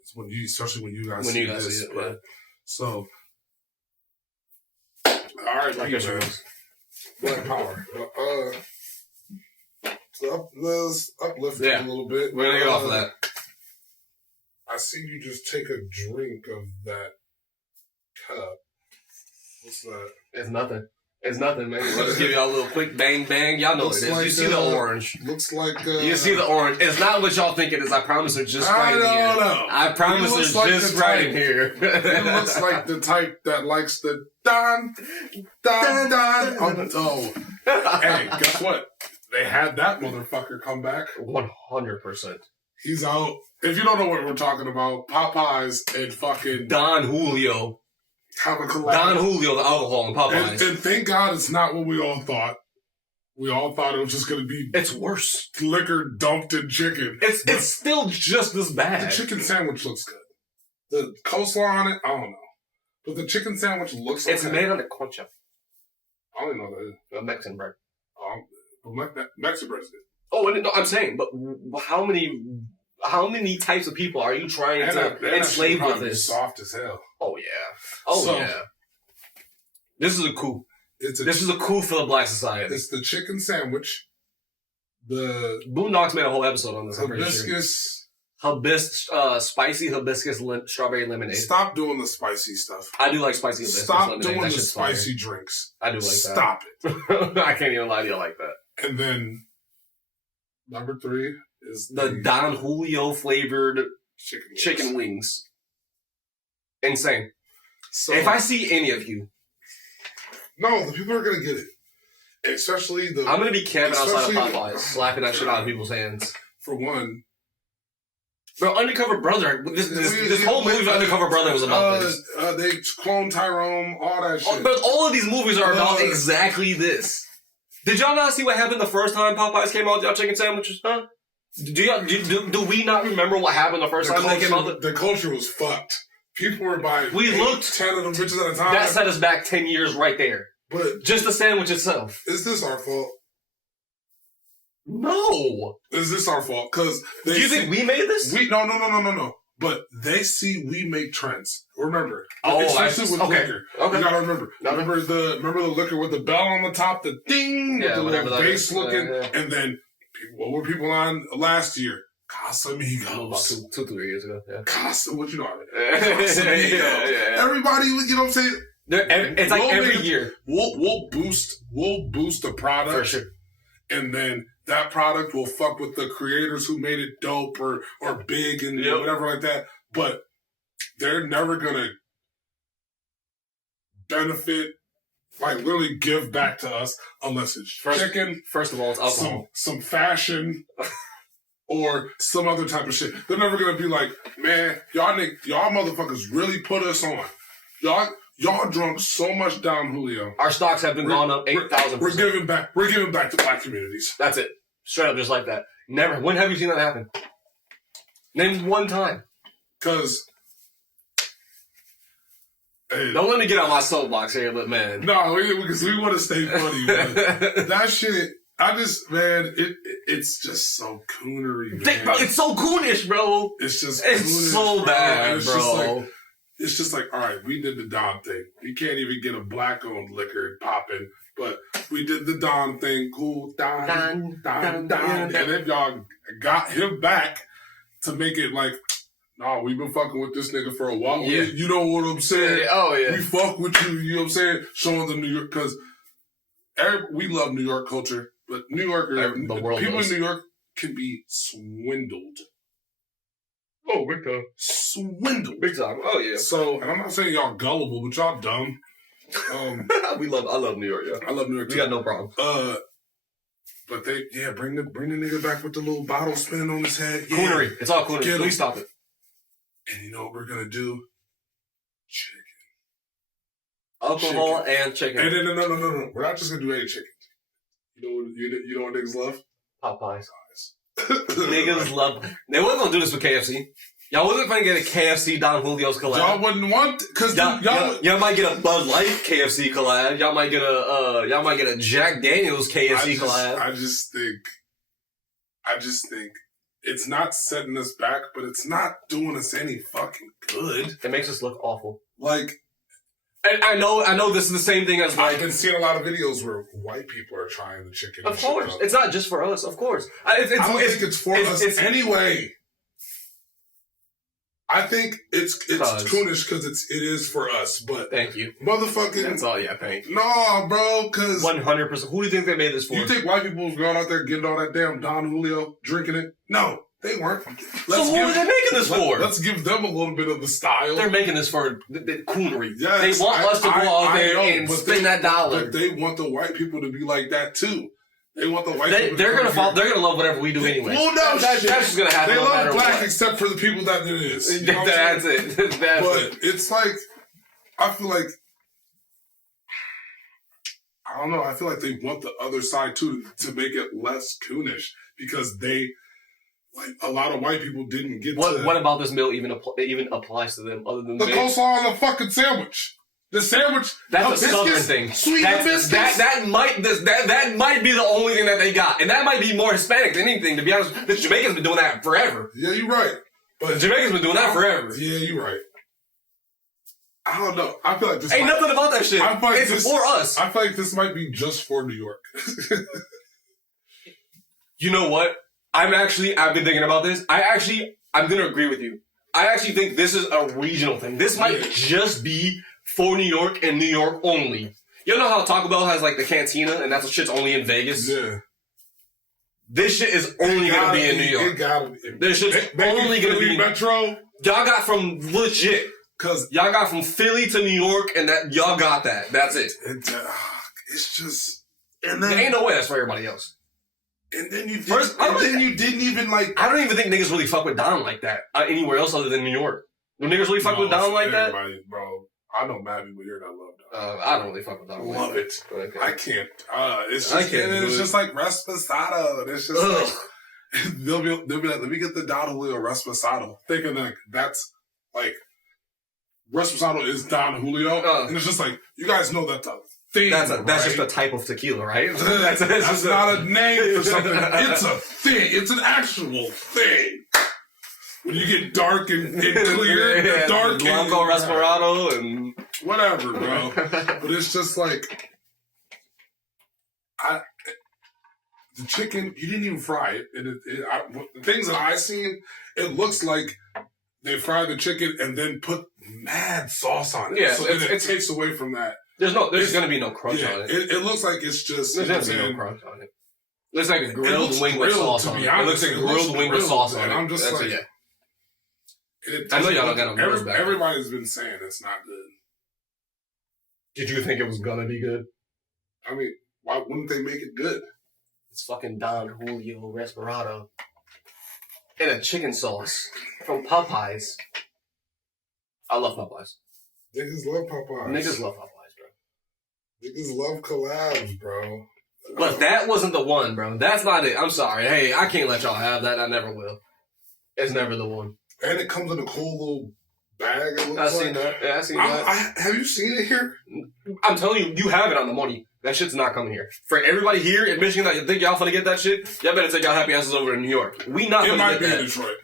especially when you guys see this. Right? So, all right, man. Black Power. Let's uplift it a little bit. We're going to get off of that. I see you just take a drink of that cup. What's that? It's nothing. It's nothing, man. I'll just give y'all a little quick bang bang. Y'all know what it is. You see the orange. Looks like... you see the orange. It's not what y'all think it is. I promise it's just right here. I promise it's just right here. It looks like the type that likes the don. Oh. Hey, guess what? They had that motherfucker come back. 100%. He's out. If you don't know what we're talking about, Popeyes and fucking... Don Julio. Have a collab. Don Julio, the alcohol, and Popeyes. And thank God it's not what we all thought. We all thought it was just gonna be. It's worse. Liquor dumped in chicken. It's still just as bad. The chicken sandwich looks good. The coleslaw on it, I don't know. But the chicken sandwich looks It's made on the concha. I don't even know what that is. The Mexican bread. Mexican bread is good. Oh, no, I'm saying, but how many types of people are you trying to enslave with this? Soft as hell. Oh yeah. Yeah. This is a coup. This is a coup for the black society. It's the chicken sandwich. The Boondocks made a whole episode on this. Hibiscus. Spicy hibiscus strawberry lemonade. Stop doing the spicy stuff. I do like spicy hibiscus lemonade. Stop doing the spicy drinks. I do like that. Stop it. I can't even lie to you like that. And then number 3 is the Don Julio flavored chicken wings. Insane. So if I see any of you, no, the people are gonna get it. Especially I'm gonna be camping outside of Popeyes, slapping that shit out of people's hands. For one. Bro, Undercover Brother. This whole movie of Undercover Brother was about this. They clone Tyrone, all that shit. But all of these movies are about exactly this. Did y'all not see what happened the first time Popeyes came out with y'all chicken sandwiches? Huh? Do we not remember what happened the first time they came out? The culture was fucked. People were buying 10 of them bitches at a time. That set us back 10 years right there. But just the sandwich itself. Is this our fault? No. Is this our fault? Because do you think we made this? No. But they see we make trends. Remember, especially with liquor. Okay. You gotta remember. Remember the liquor with the bell on the top, the ding, with the little bass looking, and then what were people on last year? Casamigos. About 2-3 years ago. Yeah. What you know? Casamigos. Yeah. Everybody, you know what I'm saying? It's like every year. We'll boost the product for sure, and then that product will fuck with the creators who made it dope or big and whatever like that. But they're never gonna benefit, like literally give back to us unless it's chicken. First of all, it's alcohol. Some fashion. Or some other type of shit. They're never gonna be like, man, y'all motherfuckers really put us on. Y'all drunk so much Don Julio. Our stocks have been gone up 8,000%. We're giving back to black communities. That's it. Straight up, just like that. Never. When have you seen that happen? Name one time. Because don't let me get on my soapbox here, but man. No, because we want to stay funny. That shit. It's just so coonery, man. Bro, it's so coonish, bro. It's coonish, so bad, bro. It's just like, all right, we did the Don thing. You can't even get a black-owned liquor popping, but we did the Don thing. Cool, Don. And then y'all got him back to make it like, nah, we've been fucking with this nigga for a while. Yeah. You know what I'm saying? Oh, yeah. We fuck with you, you know what I'm saying? Showing the New York, because we love New York culture. But New Yorkers, people in New York can be swindled. Oh, big time. Swindled. Big time. Oh, yeah. So, and I'm not saying y'all gullible, but y'all dumb. I love New York, yeah. I love New York too. We got no problem. But bring the nigga back with the little bottle spinning on his head. Yeah. Coonery. It's all coonery. Please stop it. And you know what we're gonna do? Chicken. Alcohol and chicken. And then, no. We're not just gonna do any chicken. You know what niggas love? Popeyes. Niggas love. They wasn't gonna do this with KFC. Y'all wasn't gonna get a KFC Don Julio's collab. Y'all wouldn't want, cause y'all might get a Bud Light KFC collab. Y'all might get a Jack Daniels KFC collab. I just think it's not setting us back, but it's not doing us any fucking good. It makes us look awful. Like. And I know this is the same thing as like... I've been seeing a lot of videos where white people are trying the chicken. Of course. It's not just for us, of course. I don't think it's for us anyway. I think it's coonish because it is for us, but... Thank you. Motherfucking... That's all, yeah, thank you. No, bro, because... 100%. Who do you think they made this for? You think white people was going out there getting all that damn Don Julio, drinking it? No. They weren't. So who are they making this for? Let's give them a little bit of the style. They're making this for the coonery. Yes, they want us to go out there and spend that dollar. But they want the white people to be like that too. They want the white people. They're gonna love whatever we do anyway. Well, no, that's just gonna happen. They no love black what. except for the people that it is. You know that's it. But it's like I feel like I don't know. I feel like they want the other side too to make it less coonish because they, like, a lot of white people didn't get What about this meal even applies to them other than the coleslaw on the fucking sandwich? The sandwich. That's a southern thing. Sweet biscuits. That might be the only thing that they got, and that might be more Hispanic than anything. To be honest, the Jamaicans been doing that forever. Yeah, you're right. But the Jamaicans been doing that forever. Yeah, you're right. I don't know. I feel like this ain't nothing about that shit. It's for us. I feel like this might be just for New York. You know what? I've been thinking about this. I'm gonna agree with you. I actually think this is a regional thing. This might just be for New York and New York only. You know how Taco Bell has like the cantina and that's shit's only in Vegas? Yeah. This shit is only gonna be in New York. It gotta be. This shit's only gonna be Metro. Y'all got from legit. Cause y'all got from Philly to New York and that y'all got that. That's it. It's just and then there ain't no way that's for everybody else. And then you didn't even like. I don't even think niggas really fuck with Don like that anywhere else other than New York. Do niggas really fuck with Don like that? Bro, I know mad people here that love Don. I don't really fuck with Don. Love it. Okay. I can't. It's just. It's just like Resposado. And it's just like they'll be like, let me get the Don Julio Resposado, thinking like that's like Resposado is Don Julio, and it's just like you guys know that the thing. That's just a type of tequila, right? that's not a name for something. It's a thing. It's an actual thing. When you get dark and clear, dark Blanco Respirado and whatever, bro. But it's just like the chicken. You didn't even fry it, and the things that I seen, it looks like they fry the chicken and then put mad sauce on it. Yeah, so it takes away from that. There's gonna be no crunch on it. It looks like it's just. There's gonna be no crunch on it. It looks like a grilled wing with sauce on it. It looks like a grilled wing with sauce on it. I'm just like, I know y'all don't got no back. Everybody's been saying it's not good. Did you think it was gonna be good? I mean, why wouldn't they make it good? It's fucking Don Julio Respirado and a chicken sauce from Popeyes. I love Popeyes. Niggas love Popeyes. Niggas love Popeyes, bro. Niggas love collabs, bro. But that wasn't the one, bro. That's not it. I'm sorry. Hey, I can't let y'all have that. I never will. It's never the one. And it comes in a cool little bag. I've seen that. Yeah, I've seen that. Have you seen it here? I'm telling you, you have it on the money. That shit's not coming here. For everybody here in Michigan that think y'all finna get that shit, y'all better take y'all happy asses over to New York. We not gonna get that. It might be in Detroit.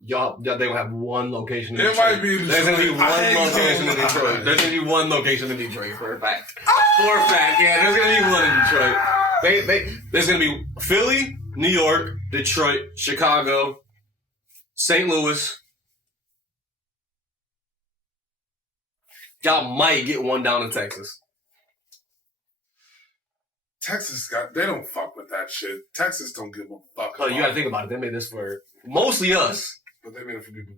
Y'all, they will have one location in Detroit. It might be in Detroit. There's gonna be one location in Detroit. There's gonna be one location in Detroit for a fact. For a fact, yeah. There's gonna be one in Detroit. There's gonna be Philly, New York, Detroit, Chicago, St. Louis. Y'all might get one down in Texas. Texas they don't fuck with that shit. Texas don't give a fuck. Oh, you gotta think about it. They made this for mostly us. But they made it for people.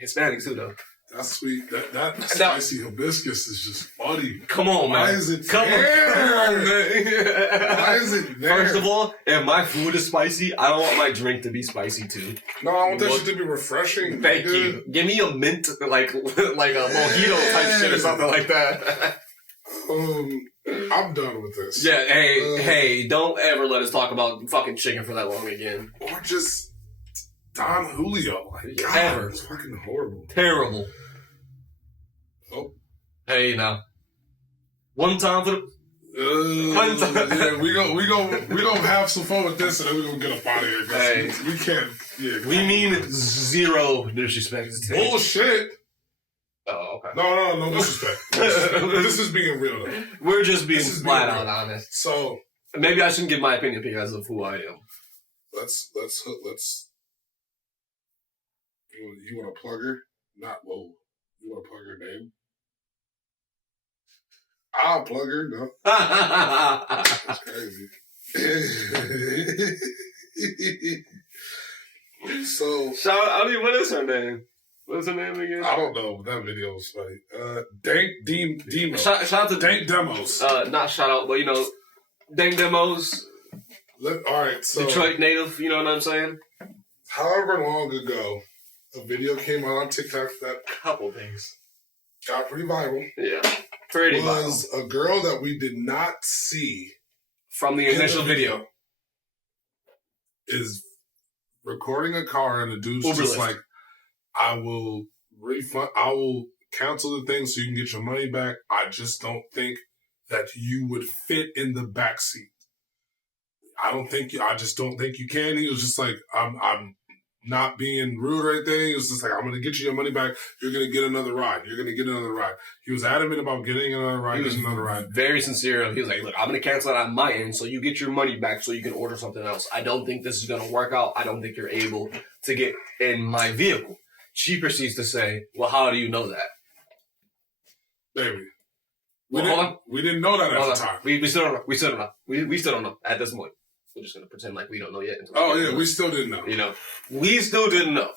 Hispanics too, though. That's sweet. That spicy hibiscus is just funny. Come on, man. Why is it there? On, man. Why is it there? First of all, if my food is spicy, I don't want my drink to be spicy too. No, I want that shit to be refreshing. Thank you. Give me a mint, like a mojito type shit or something like that. I'm done with this. Yeah, hey, don't ever let us talk about fucking chicken for that long again. Or just Don Julio. Like, God, ever. It's fucking horrible. Terrible. Oh. Hey, now. One time for the... One time. Yeah, we gonna have some fun with this and then we gonna get up out of here. Hey. We can't... Yeah, we mean zero disrespect. Bullshit. Oh, okay. No disrespect. This is being real, though. We're just being flat out honest. So... Maybe I shouldn't give my opinion because of who I am. Let's you want to plug her? You want to plug her name? I'll plug her. No. That's crazy. So. What is her name? What's her name again? I don't know, but that video was funny. Dank Demoss. Shout out to Dank Demoss. Not shout out, but Dank Demoss. Alright, so. Detroit native, you know what I'm saying? However long ago, a video came out on TikTok that couple things got pretty viral. Yeah. Pretty was a girl that we did not see from the initial video. Is recording a car and the dude's Uber just Lyft. like, I will cancel the thing so you can get your money back. I just don't think that you would fit in the back seat. I just don't think you can. He was just like, I'm not being rude or anything. He was just like, I'm going to get you your money back. You're going to get another ride. You're going to get another ride. He was adamant about getting another ride. He was very sincere. He was like, look, I'm going to cancel it on my end so you get your money back so you can order something else. I don't think this is going to work out. I don't think you're able to get in my vehicle. She proceeds to say, well, how do you know that? Baby. Well, we didn't know that at the time. We still don't know. We still don't know at this point. We're just going to pretend like we don't know yet. We still didn't know. You know, we still didn't know.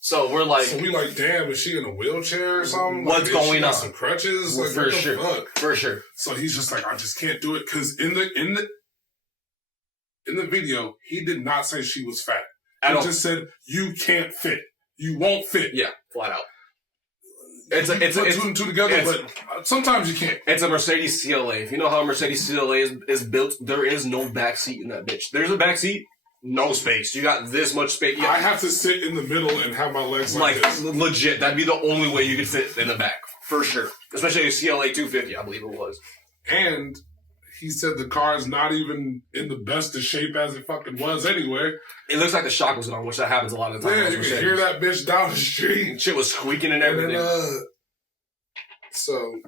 So we're like... So we like, damn, is she in a wheelchair or something? What's going on? Some crutches? Like, for sure. Fuck? For sure. So he's just like, I just can't do it. Because in the video, he did not say she was fat. He just said, you can't fit. You won't fit. Yeah, flat out. It's two and two together, but sometimes you can't. It's a Mercedes CLA. If you know how a Mercedes CLA is built, there is no back seat in that bitch. There's a back seat, no space. You got this much space. I have to sit in the middle and have my legs like this. Legit, that'd be the only way you could fit in the back, for sure. Especially a CLA 250, I believe it was. And he said the car is not even in the best of shape as it fucking was anyway. It looks like the shock was on, which that happens a lot of the time. Yeah, you can hear that bitch down the street. Shit was squeaking and everything. And then, so,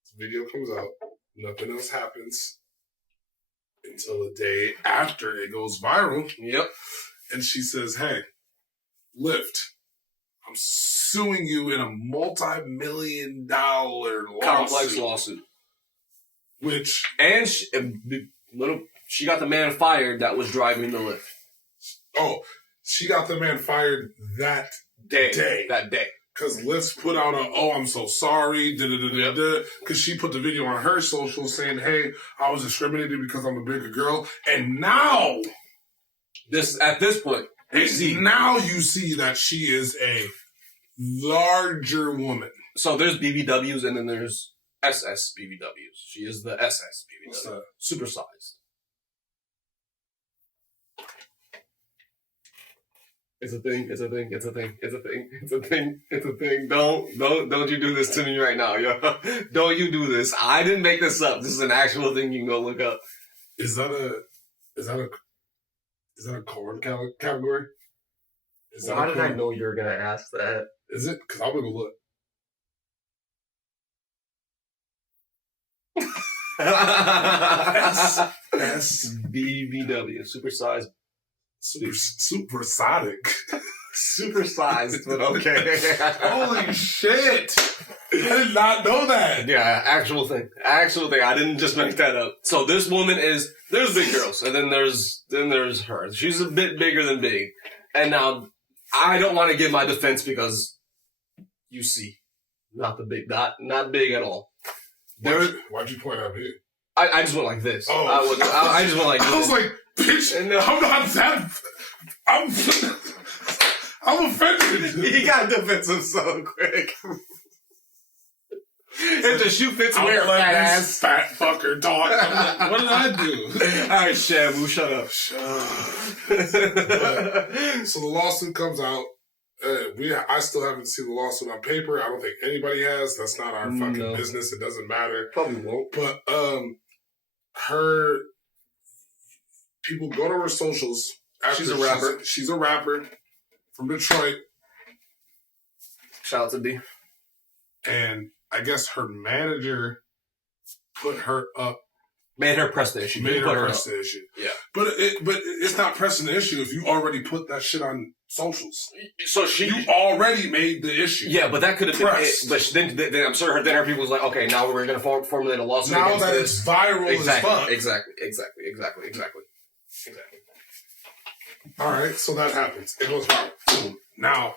this video comes out. Nothing else happens until the day after it goes viral. Yep. And she says, hey, Lyft, I'm suing you in a multi-million-dollar lawsuit. Complex lawsuit. Which... And she got the man fired that was driving the Lyft. Oh, she got the man fired that day. That day. Because Lyft put out I'm so sorry, because she put the video on her social saying, hey, I was discriminated because I'm a bigger girl. And now... At this point, now you see that she is a larger woman. So there's BBWs and then there's SS BBWs. She is the SS BBW. Supersized. It's a thing. Don't you do this to me right now, yo. Don't you do this. I didn't make this up. This is an actual thing you can go look up. Is that a corn category? Why did I know you were gonna ask that? Is it? Because I'm gonna look. SBBW, supersized. Supersonic. Supersized, but okay. Holy shit! I did not know that. Yeah, actual thing. I didn't just make that up. So this woman there's big girls, and then there's her. She's a bit bigger than big. And now, I don't want to give my defense because you see, not big at all. Why'd you point out big? I just went like this. Oh. I just went like this. I was like, bitch, I'm not that... I'm offended. He got defensive so quick. If the shoe fits, wear fat ass. Fat fucker talk. Like, what did I do? Alright, Shabu, shut up. So the lawsuit comes out. I still haven't seen the lawsuit on paper. I don't think anybody has. That's not our fucking business. It doesn't matter. Probably won't. But people go to her socials. She's a rapper. She's a rapper from Detroit. Shout out to D. And I guess her manager put her up. Made her press the issue. Made her press the issue. Yeah. But it's not pressing the issue if you already put that shit on socials. So you already made the issue. Yeah, but that could have been it. But then I'm sure her people was like, okay, now we're going to formulate a lawsuit. Now that it's viral as fuck. Exactly. All right, so that happens. It goes viral. Boom. Now,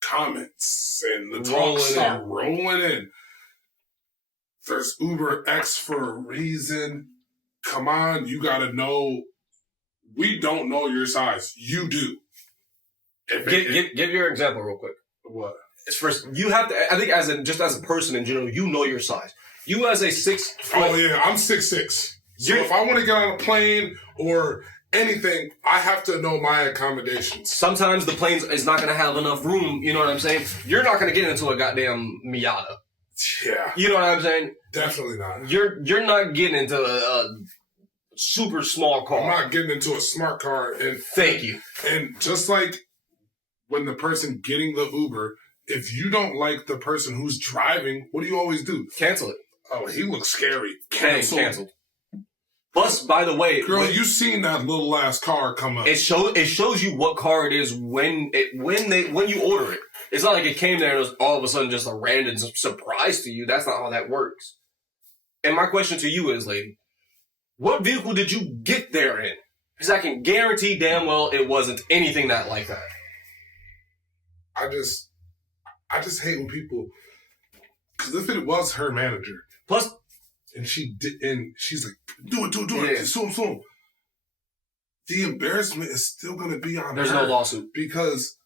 comments and the talk start rolling in. There's Uber X for a reason. Come on, you gotta know. We don't know your size. You do. Give your example real quick. What? It's first, you have to, I think as a person in general, you know your size. You as a 6 foot. Oh yeah, I'm 6'6". So if I want to get on a plane or anything, I have to know my accommodations. Sometimes the plane is not going to have enough room, you know what I'm saying? You're not going to get into a goddamn Miata. Yeah. You know what I'm saying? Definitely not. You're not getting into a super small car. I'm not getting into a smart car. And thank you. And just like when the person getting the Uber, if you don't like the person who's driving, what do you always do? Cancel it. Oh, he looks scary. Canceled. Plus, by the way, girl, you seen that little ass car come up? It shows you what car it is when you order it. It's not like it came there and it was all of a sudden just a random surprise to you. That's not how that works. And my question to you is, lady, what vehicle did you get there in? Because I can guarantee damn well it wasn't anything that like that. I just hate when people, because if it was her manager, plus, and she's like, do it, sue him. The embarrassment is still going to be on her. There's no lawsuit. Because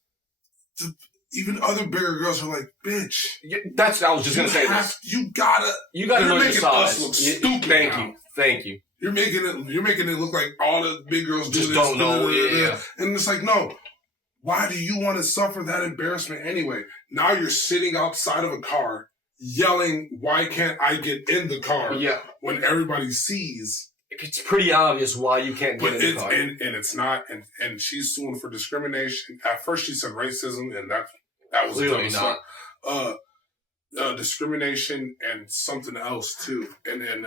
even other bigger girls are like, bitch. Yeah, I was just going to say this. You gotta know your size. Us look stupid. Thank you. You're making it look like all the big girls do just this. Don't know. Yeah. And it's like, no. Why do you want to suffer that embarrassment anyway? Now you're sitting outside of a car yelling, why can't I get in the car? Yeah. When everybody sees. It's pretty obvious why you can't get in the car. And it's not. And she's suing for discrimination. At first she said racism, and that was clearly not. Discrimination and something else too. And then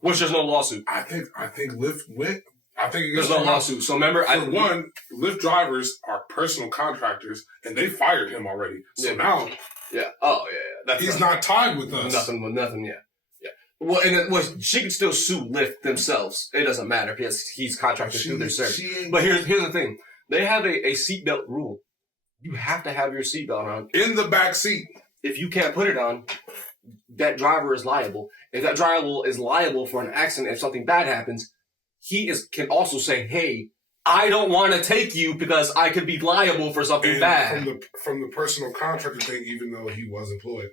which there's no lawsuit. I think Lyft went. I think there's no lawsuit. So remember, one, Lyft drivers are personal contractors, and they fired him already. So now, yeah, that's he's not tied with us. Nothing. Yeah. Well, and she can still sue Lyft themselves. It doesn't matter because he's contracted through their service. But here's the thing: they have a seatbelt rule. You have to have your seatbelt on in the back seat. If you can't put it on, that driver is liable. If that driver is liable for an accident, if something bad happens, can also say, hey, I don't want to take you because I could be liable for something bad. From the personal contractor thing, even though he was employed,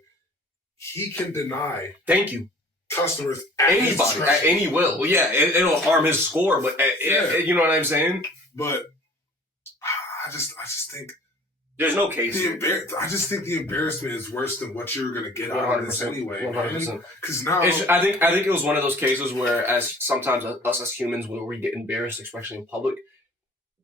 he can deny. Thank you. Customers anybody at any will. Well, yeah, it'll harm his score, but you know what I'm saying? But I just think there's no case. I just think the embarrassment is worse than what you're going to get out of this anyway. 100%. Because now, I think it was one of those cases where, as sometimes us as humans, when we get embarrassed, especially in public,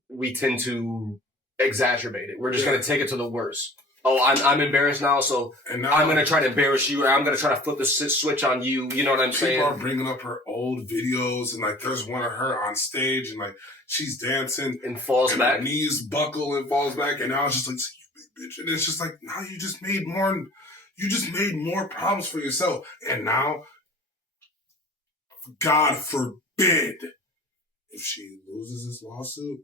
we tend to exacerbate it. We're just going to take it to the worst. Oh, I'm embarrassed now, so I'm going to try to embarrass you, or I'm going to try to flip the switch on you. You know what I'm saying? People are bringing up her old videos, and like there's one of her on stage, and like she's dancing and falls back, her knees buckle and falls back, and now it's just like, you big bitch, and it's just like, now you just made more problems for yourself, and now, God forbid, if she loses this lawsuit,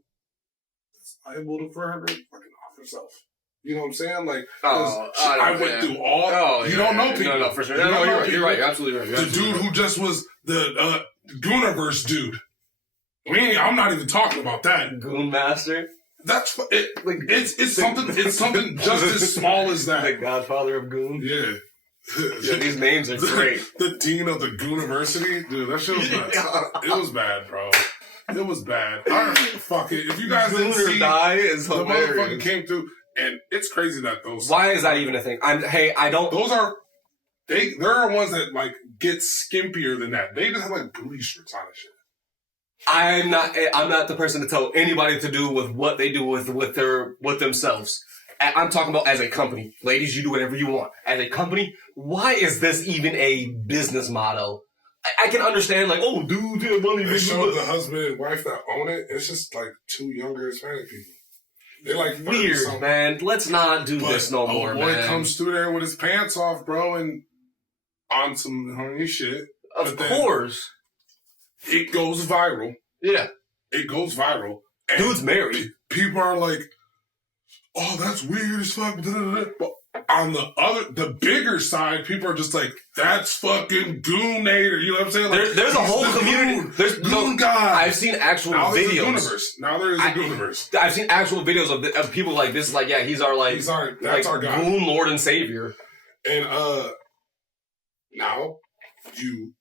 it's liable for her to fucking off herself. You know what I'm saying? Like, I went through all. Oh, you don't know people. No, for sure. No, you're right. You're right. You're absolutely right. The dude who just was the Gooniverse dude. I'm not even talking about that. Goon Master. That's it. Like it's something. It's something just as small as that. The Godfather of Goon. Yeah. Yeah, these names are great. The dean of the Gooniversity, dude. That shit was nuts. It was bad, bro. It was bad. All right, fuck it. If you guys didn't see, die is the hilarious. motherfucker came through. And it's crazy that those. Why is that even a thing? I don't. Those are. There are ones that like get skimpier than that. They just have like booty shirts on and shit. I'm not the person to tell anybody to do with what they do with themselves. I'm talking about as a company. Ladies, you do whatever you want. As a company, why is this even a business model? I can understand, like, oh, dude, yeah, money. They show the husband and wife that own it. It's just like two younger Hispanic people. They're like weird, man. Let's not do this no more, man. Boy comes through there with his pants off, bro, and on some horny shit. Of course. It goes viral. Yeah. It goes viral. Dude's married. People are like, oh, that's weird as fuck. But on the bigger side, people are just like, that's fucking Goonator. You know what I'm saying? Like, there's a whole community. There's Goon guy. I've seen actual videos. Now there is a Gooniverse. I've seen actual videos of people like this. Like, yeah, that's our guy. Goon Lord and Savior. And now you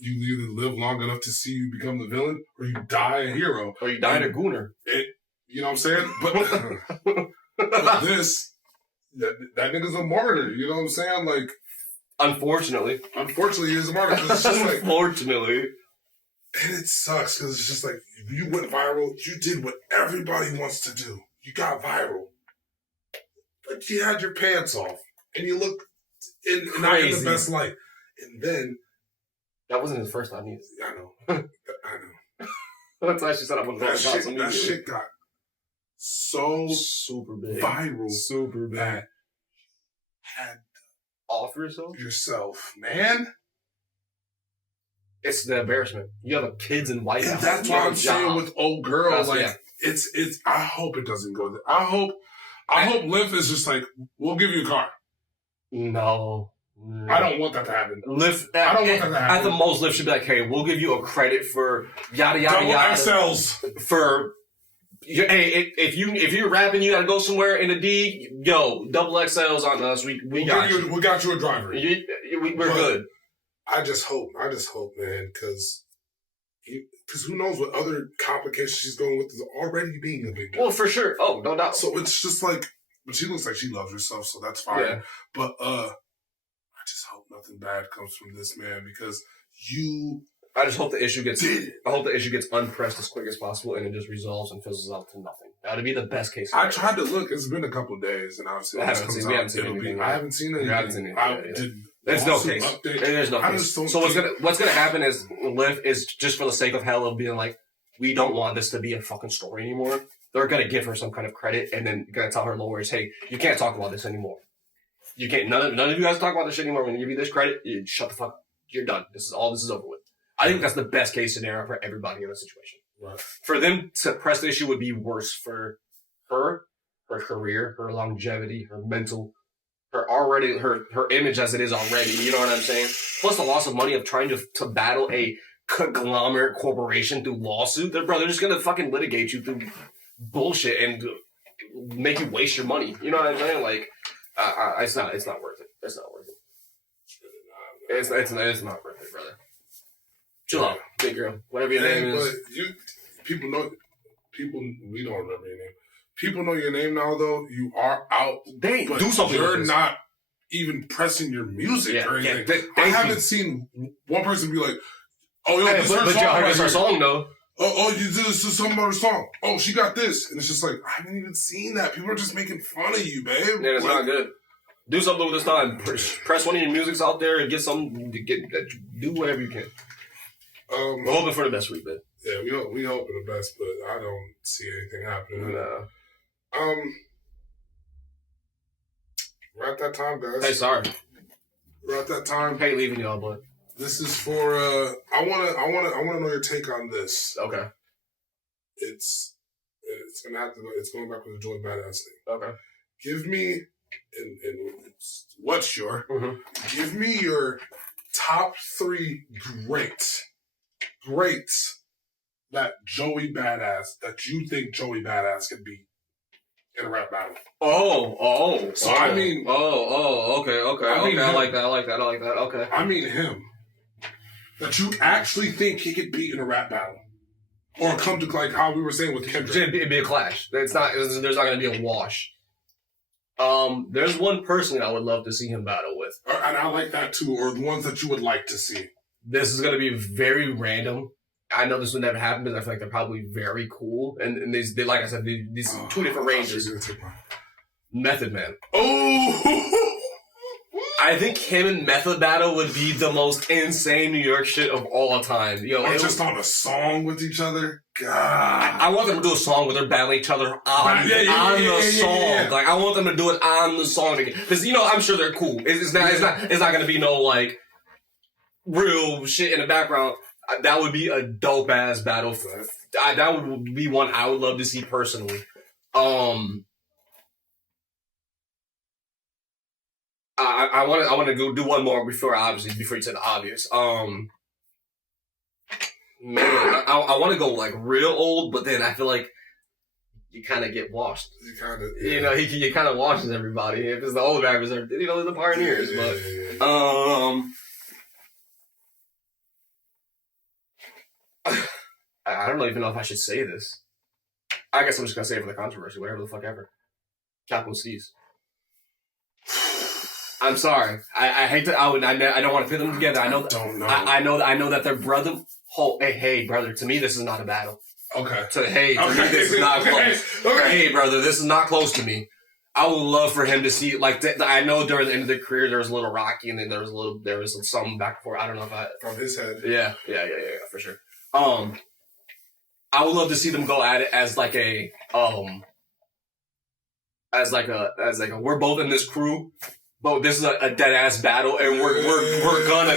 either live long enough to see you become the villain, or you die a hero, or you die a gooner. You know what I'm saying? But this, that nigga's a martyr. You know what I'm saying? Like, unfortunately, he's a martyr. It's just like, unfortunately, and it sucks because it's just like, you went viral. You did what everybody wants to do. You got viral, but you had your pants off, and you look not in the best light. And then that wasn't his first time either. I know. I know. That's why she said I wouldn't talk about some that shit got so super big, viral, super bad. Had off yourself, man. It's the embarrassment. You have kids and wife. And that's what I'm saying with old girl. It's. I hope it doesn't go there. I hope Lyft is just like, we'll give you a car. No. I don't want that to happen. Lyft. I don't want that to happen. At the most, Lyft should be like, hey, we'll give you a credit for yada yada yada. XLs for. Hey, if you're rapping, you gotta go somewhere in the D. Yo, double XLs on us. We got you. We got you a driver. We're good. I just hope, man, because who knows what other complications she's going with is already being a big girl. Well, for sure. Oh, no doubt. So it's just like, but she looks like she loves herself, so that's fine. Yeah. But I just hope nothing bad comes from this, man, because I just hope the issue gets. I hope the issue gets unpressed as quick as possible, and it just resolves and fizzles out to nothing. That would be the best case scenario. I tried to look. It's been a couple of days, and obviously we haven't seen anything. I haven't seen anything. There's no case. There's no case. So what's gonna happen is Lyft is just for the sake of hell of being like, we don't want this to be a fucking story anymore. They're gonna give her some kind of credit, and then gonna tell her lawyers, hey, you can't talk about this anymore. You can't. None of you guys talk about this shit anymore. When we give you this credit, you shut the fuck up. You're done. This is over with. I think that's the best case scenario for everybody in this situation. Right. For them to press the issue would be worse for her career, her longevity, her mental, her image as it is already. You know what I'm saying? Plus the loss of money of trying to battle a conglomerate corporation through lawsuit. They're just gonna fucking litigate you through bullshit and make you waste your money. You know what I'm saying? Like, it's not worth it. It's not worth it. It's not worth it, brother. Chill out, big girl. Whatever your name is. People, we don't remember your name. People know your name now, though. You are out. They do something. You're not even pressing your music or anything. I haven't seen one person be like, oh, yo, this is her song, though. Oh, you did this to something about her song. Oh, she got this. And it's just like, I haven't even seen that. People are just making fun of you, babe. Yeah, it's not good. Do something with this time. Press one of your musics out there and get something. Do whatever you can. We're hoping for the best week, man. Yeah, we hope for the best, but I don't see anything happening. No. We're at that time, guys. Hey, sorry. We're at that time. Hey, leaving y'all, but this is for. I wanna know your take on this. Okay. It's going back with the Joey Badass thing. Okay. Give me what's your give me your top 3 greats that Joey Badass that you think Joey Badass can beat in a rap battle. Okay. I like that. Okay. I mean him. That you actually think he could beat in a rap battle. Or come to like how we were saying with Kendrick. It'd be a clash. There's not gonna be a wash. There's one person I would love to see him battle with. And I like that too, or the ones that you would like to see. This is going to be very random. I know this would never happen, but I feel like they're probably very cool. And they like I said, these 2 different ranges. Method Man. Oh! I think him and Method battle would be the most insane New York shit of all time. Or just on a song with each other. God. I want them to do a song where they're battling each other on the song. Yeah. Like I want them to do it on the song again. Because I'm sure they're cool. It's not gonna be no like real shit in the background. That would be a dope ass battle. That would be one I would love to see personally. I want to go do one more before you said the obvious. Man, I want to go like real old, but then I feel like you kind of get washed. You kind of, he kind of washes everybody. If it's the old drivers, they're the pioneers. I don't even know if I should say this. I guess I'm just gonna say it for the controversy. Whatever the fuck ever. Capital C's. I'm sorry. I hate to. I don't want to put them together. I know. I know that they're brother. Hey, brother. To me, this is not a battle. Okay. To me, this is not close. Okay. Hey, brother, this is not close to me. I would love for him to see I know during the end of the career there was a little rocky, and then there was some back and forth. I don't know if from his head. Yeah, for sure. I would love to see them go at it as like a we're both in this crew. But this is a dead ass battle, and we're gonna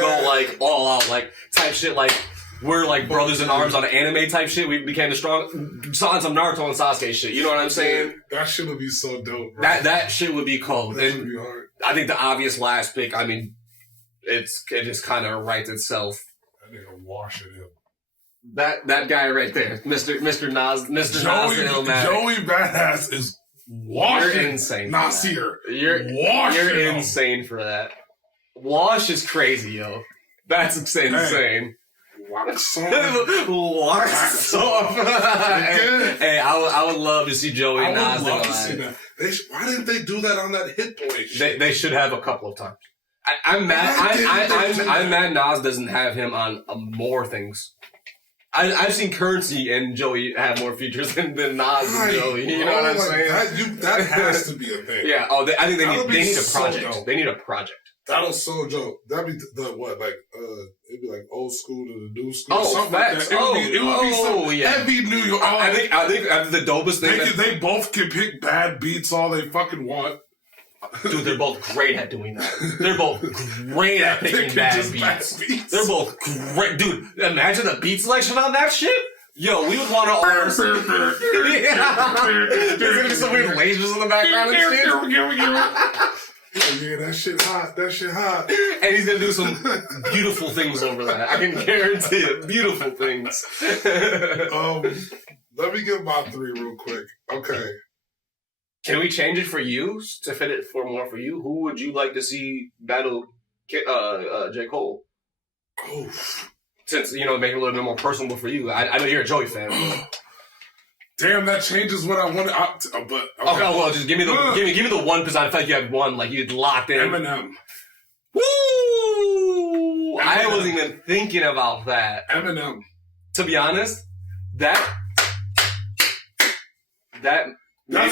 go like all out, like type shit, like we're like brothers in arms on an anime type shit. We became the strong, on some Naruto and Sasuke shit. You know what I'm saying? That shit would be so dope, bro. That shit would be cold. That would be hard. I think the obvious last pick. I mean, it just kind of writes itself. That nigga washing him. That guy right there, Mr. Nas, Joey Badass is. Washing. You're insane. Nasir. You're insane for that. Wash is crazy, yo. That's insane. Wax off. Hey, I would love to see Joey Nas. I would love to see that. Why didn't they do that on that Hit Boy shit? They should have a couple of times. I'm mad Nas doesn't have him on more things. I've seen Currency and Joey have more features than Nas and Joey. You know what I'm saying? That has to be a thing. Yeah. Oh, I think they need a project. So they need a project. That'll so dope. That'd be the what? Like it'd be like old school to the new school. Oh, something facts. Like that. It would be so heavy New York. I think the dopest thing. They both can pick bad beats all they fucking want. Dude, they're both great at doing that. They're both great at picking bad beats. They're both great. Dude, imagine the beat selection on that shit. Yo, we would want to all... There's going to be so many lasers in the background and shit. Yeah, that shit hot. And he's going to do some beautiful things over that. I can guarantee it. Beautiful things. Let me give my 3 real quick. Okay. Can we change it for you to fit it more for you? Who would you like to see battle J. Cole? Oh, since make it a little bit more personal for you. I know you're a Joey fan. Damn, that changes what I want. But okay, well, just give me the one because I feel like you had one, like you locked in. Eminem. Woo! Eminem. I wasn't even thinking about that. Eminem. To be honest, that's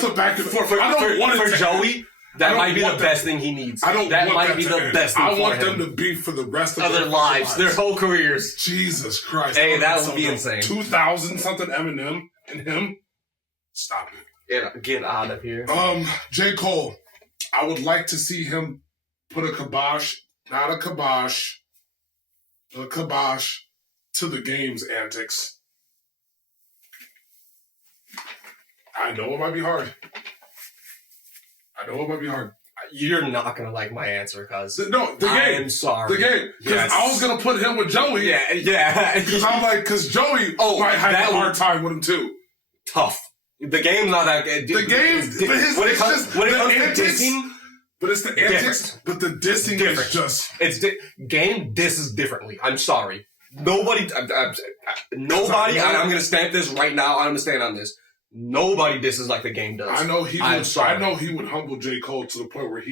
a back and forth. For Joey. That might be the best thing he needs. That might be the best thing I want them to be for the rest of their lives, their whole careers. Jesus Christ. Hey, that would be insane. 2000 something Eminem and him. Stop it. Get out of here. J. Cole. I would like to see him put a kibosh to the game's antics. I know it might be hard. You're not gonna like my answer, cuz the game. I'm sorry. The game. Because I was gonna put him with Joey. Yeah. Because Joey might have a hard time with him too. Tough. The game's not that good. The game, when it comes to dissing, but it's the antics. But the dissing is just game disses differently. I'm sorry. Nobody. I'm gonna stamp this right now. I'm gonna stand on this. Nobody disses like the game does. I know he would humble J. Cole to the point where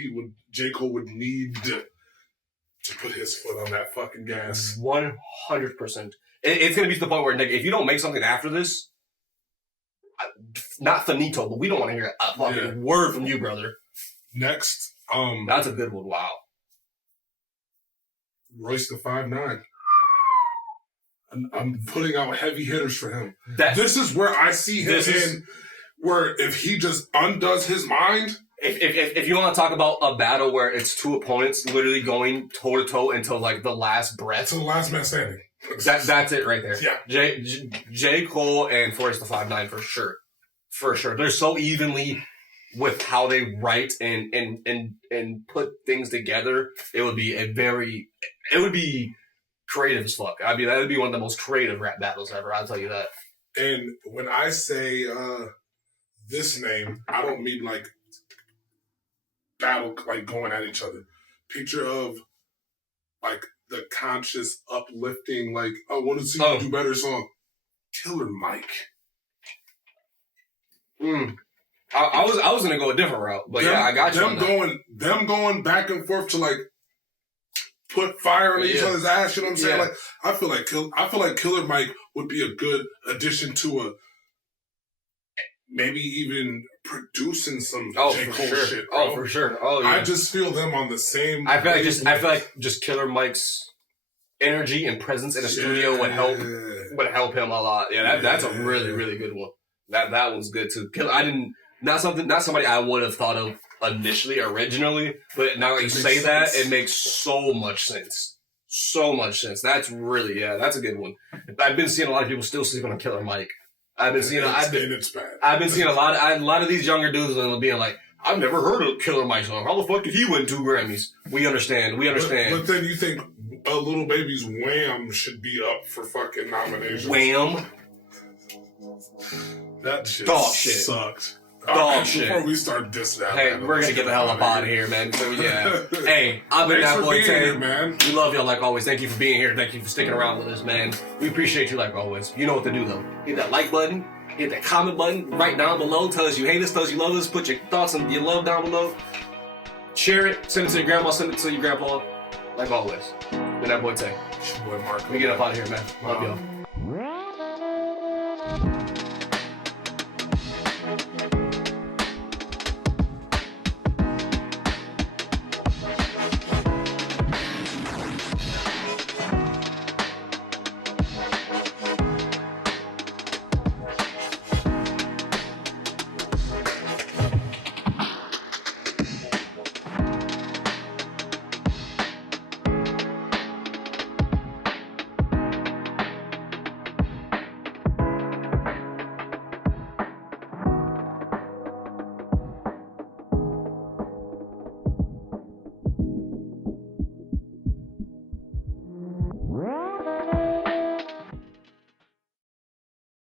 J. Cole would need to put his foot on that fucking gas. 100%. It's going to be to the point where, Nick, if you don't make something after this, not finito, but we don't want to hear a fucking word from you, brother. Next, that's a good one. Wow. Royce the 5'9". I'm putting out heavy hitters for him. This is where I see him where if he just undoes his mind. If you want to talk about a battle where it's two opponents literally going toe to toe until like the last breath. To the last man standing. That's it right there. Yeah. J. Cole and Royce the 5'9" for sure. For sure. They're so evenly with how they write and put things together, it would be creative as fuck. That would be one of the most creative rap battles ever. I'll tell you that. And when I say this name, I don't mean like battle, like going at each other. Picture of like the conscious, uplifting, like I want to see you do better song. Killer Mike. I was gonna go a different route, but I got you. Them going back and forth to like put fire on each other's ass. You know what I'm saying? Like I feel like Killer Mike would be a good addition to a maybe even producing some J. Cole shit. Bro. Oh, for sure. Oh, yeah. I just feel them on the same. I feel like just Killer Mike's energy and presence in the studio would help him a lot. Yeah, that's a really, really good one. That one's good too. Not somebody I would have thought of originally, but now that you say that, it makes so much sense. So much sense. That's really, that's a good one. I've been seeing a lot of people still sleeping on Killer Mike. I've been seeing a lot of these younger dudes being like, I've never heard of Killer Mike song. How the fuck did he win 2 Grammys? We understand. But then you think a Little Baby's Wham should be up for fucking nominations. Wham? That shit sucked. Dog shit. Before we start dissing that, hey, we're gonna get the hell up out of here, man. So hey, I've been that boy Tay. Man. We love y'all like always. Thank you for being here. Thank you for sticking around with us, man. We appreciate you like always. You know what to do though. Hit that like button. Hit that comment button right down below. Tell us you hate us. Tell us you love us. Put your thoughts and your love down below. Share it. Send it to your grandma. Send it to your grandpa. Like always. Been that boy Tay. It's your boy Mark. We get up out of here, man. Love y'all.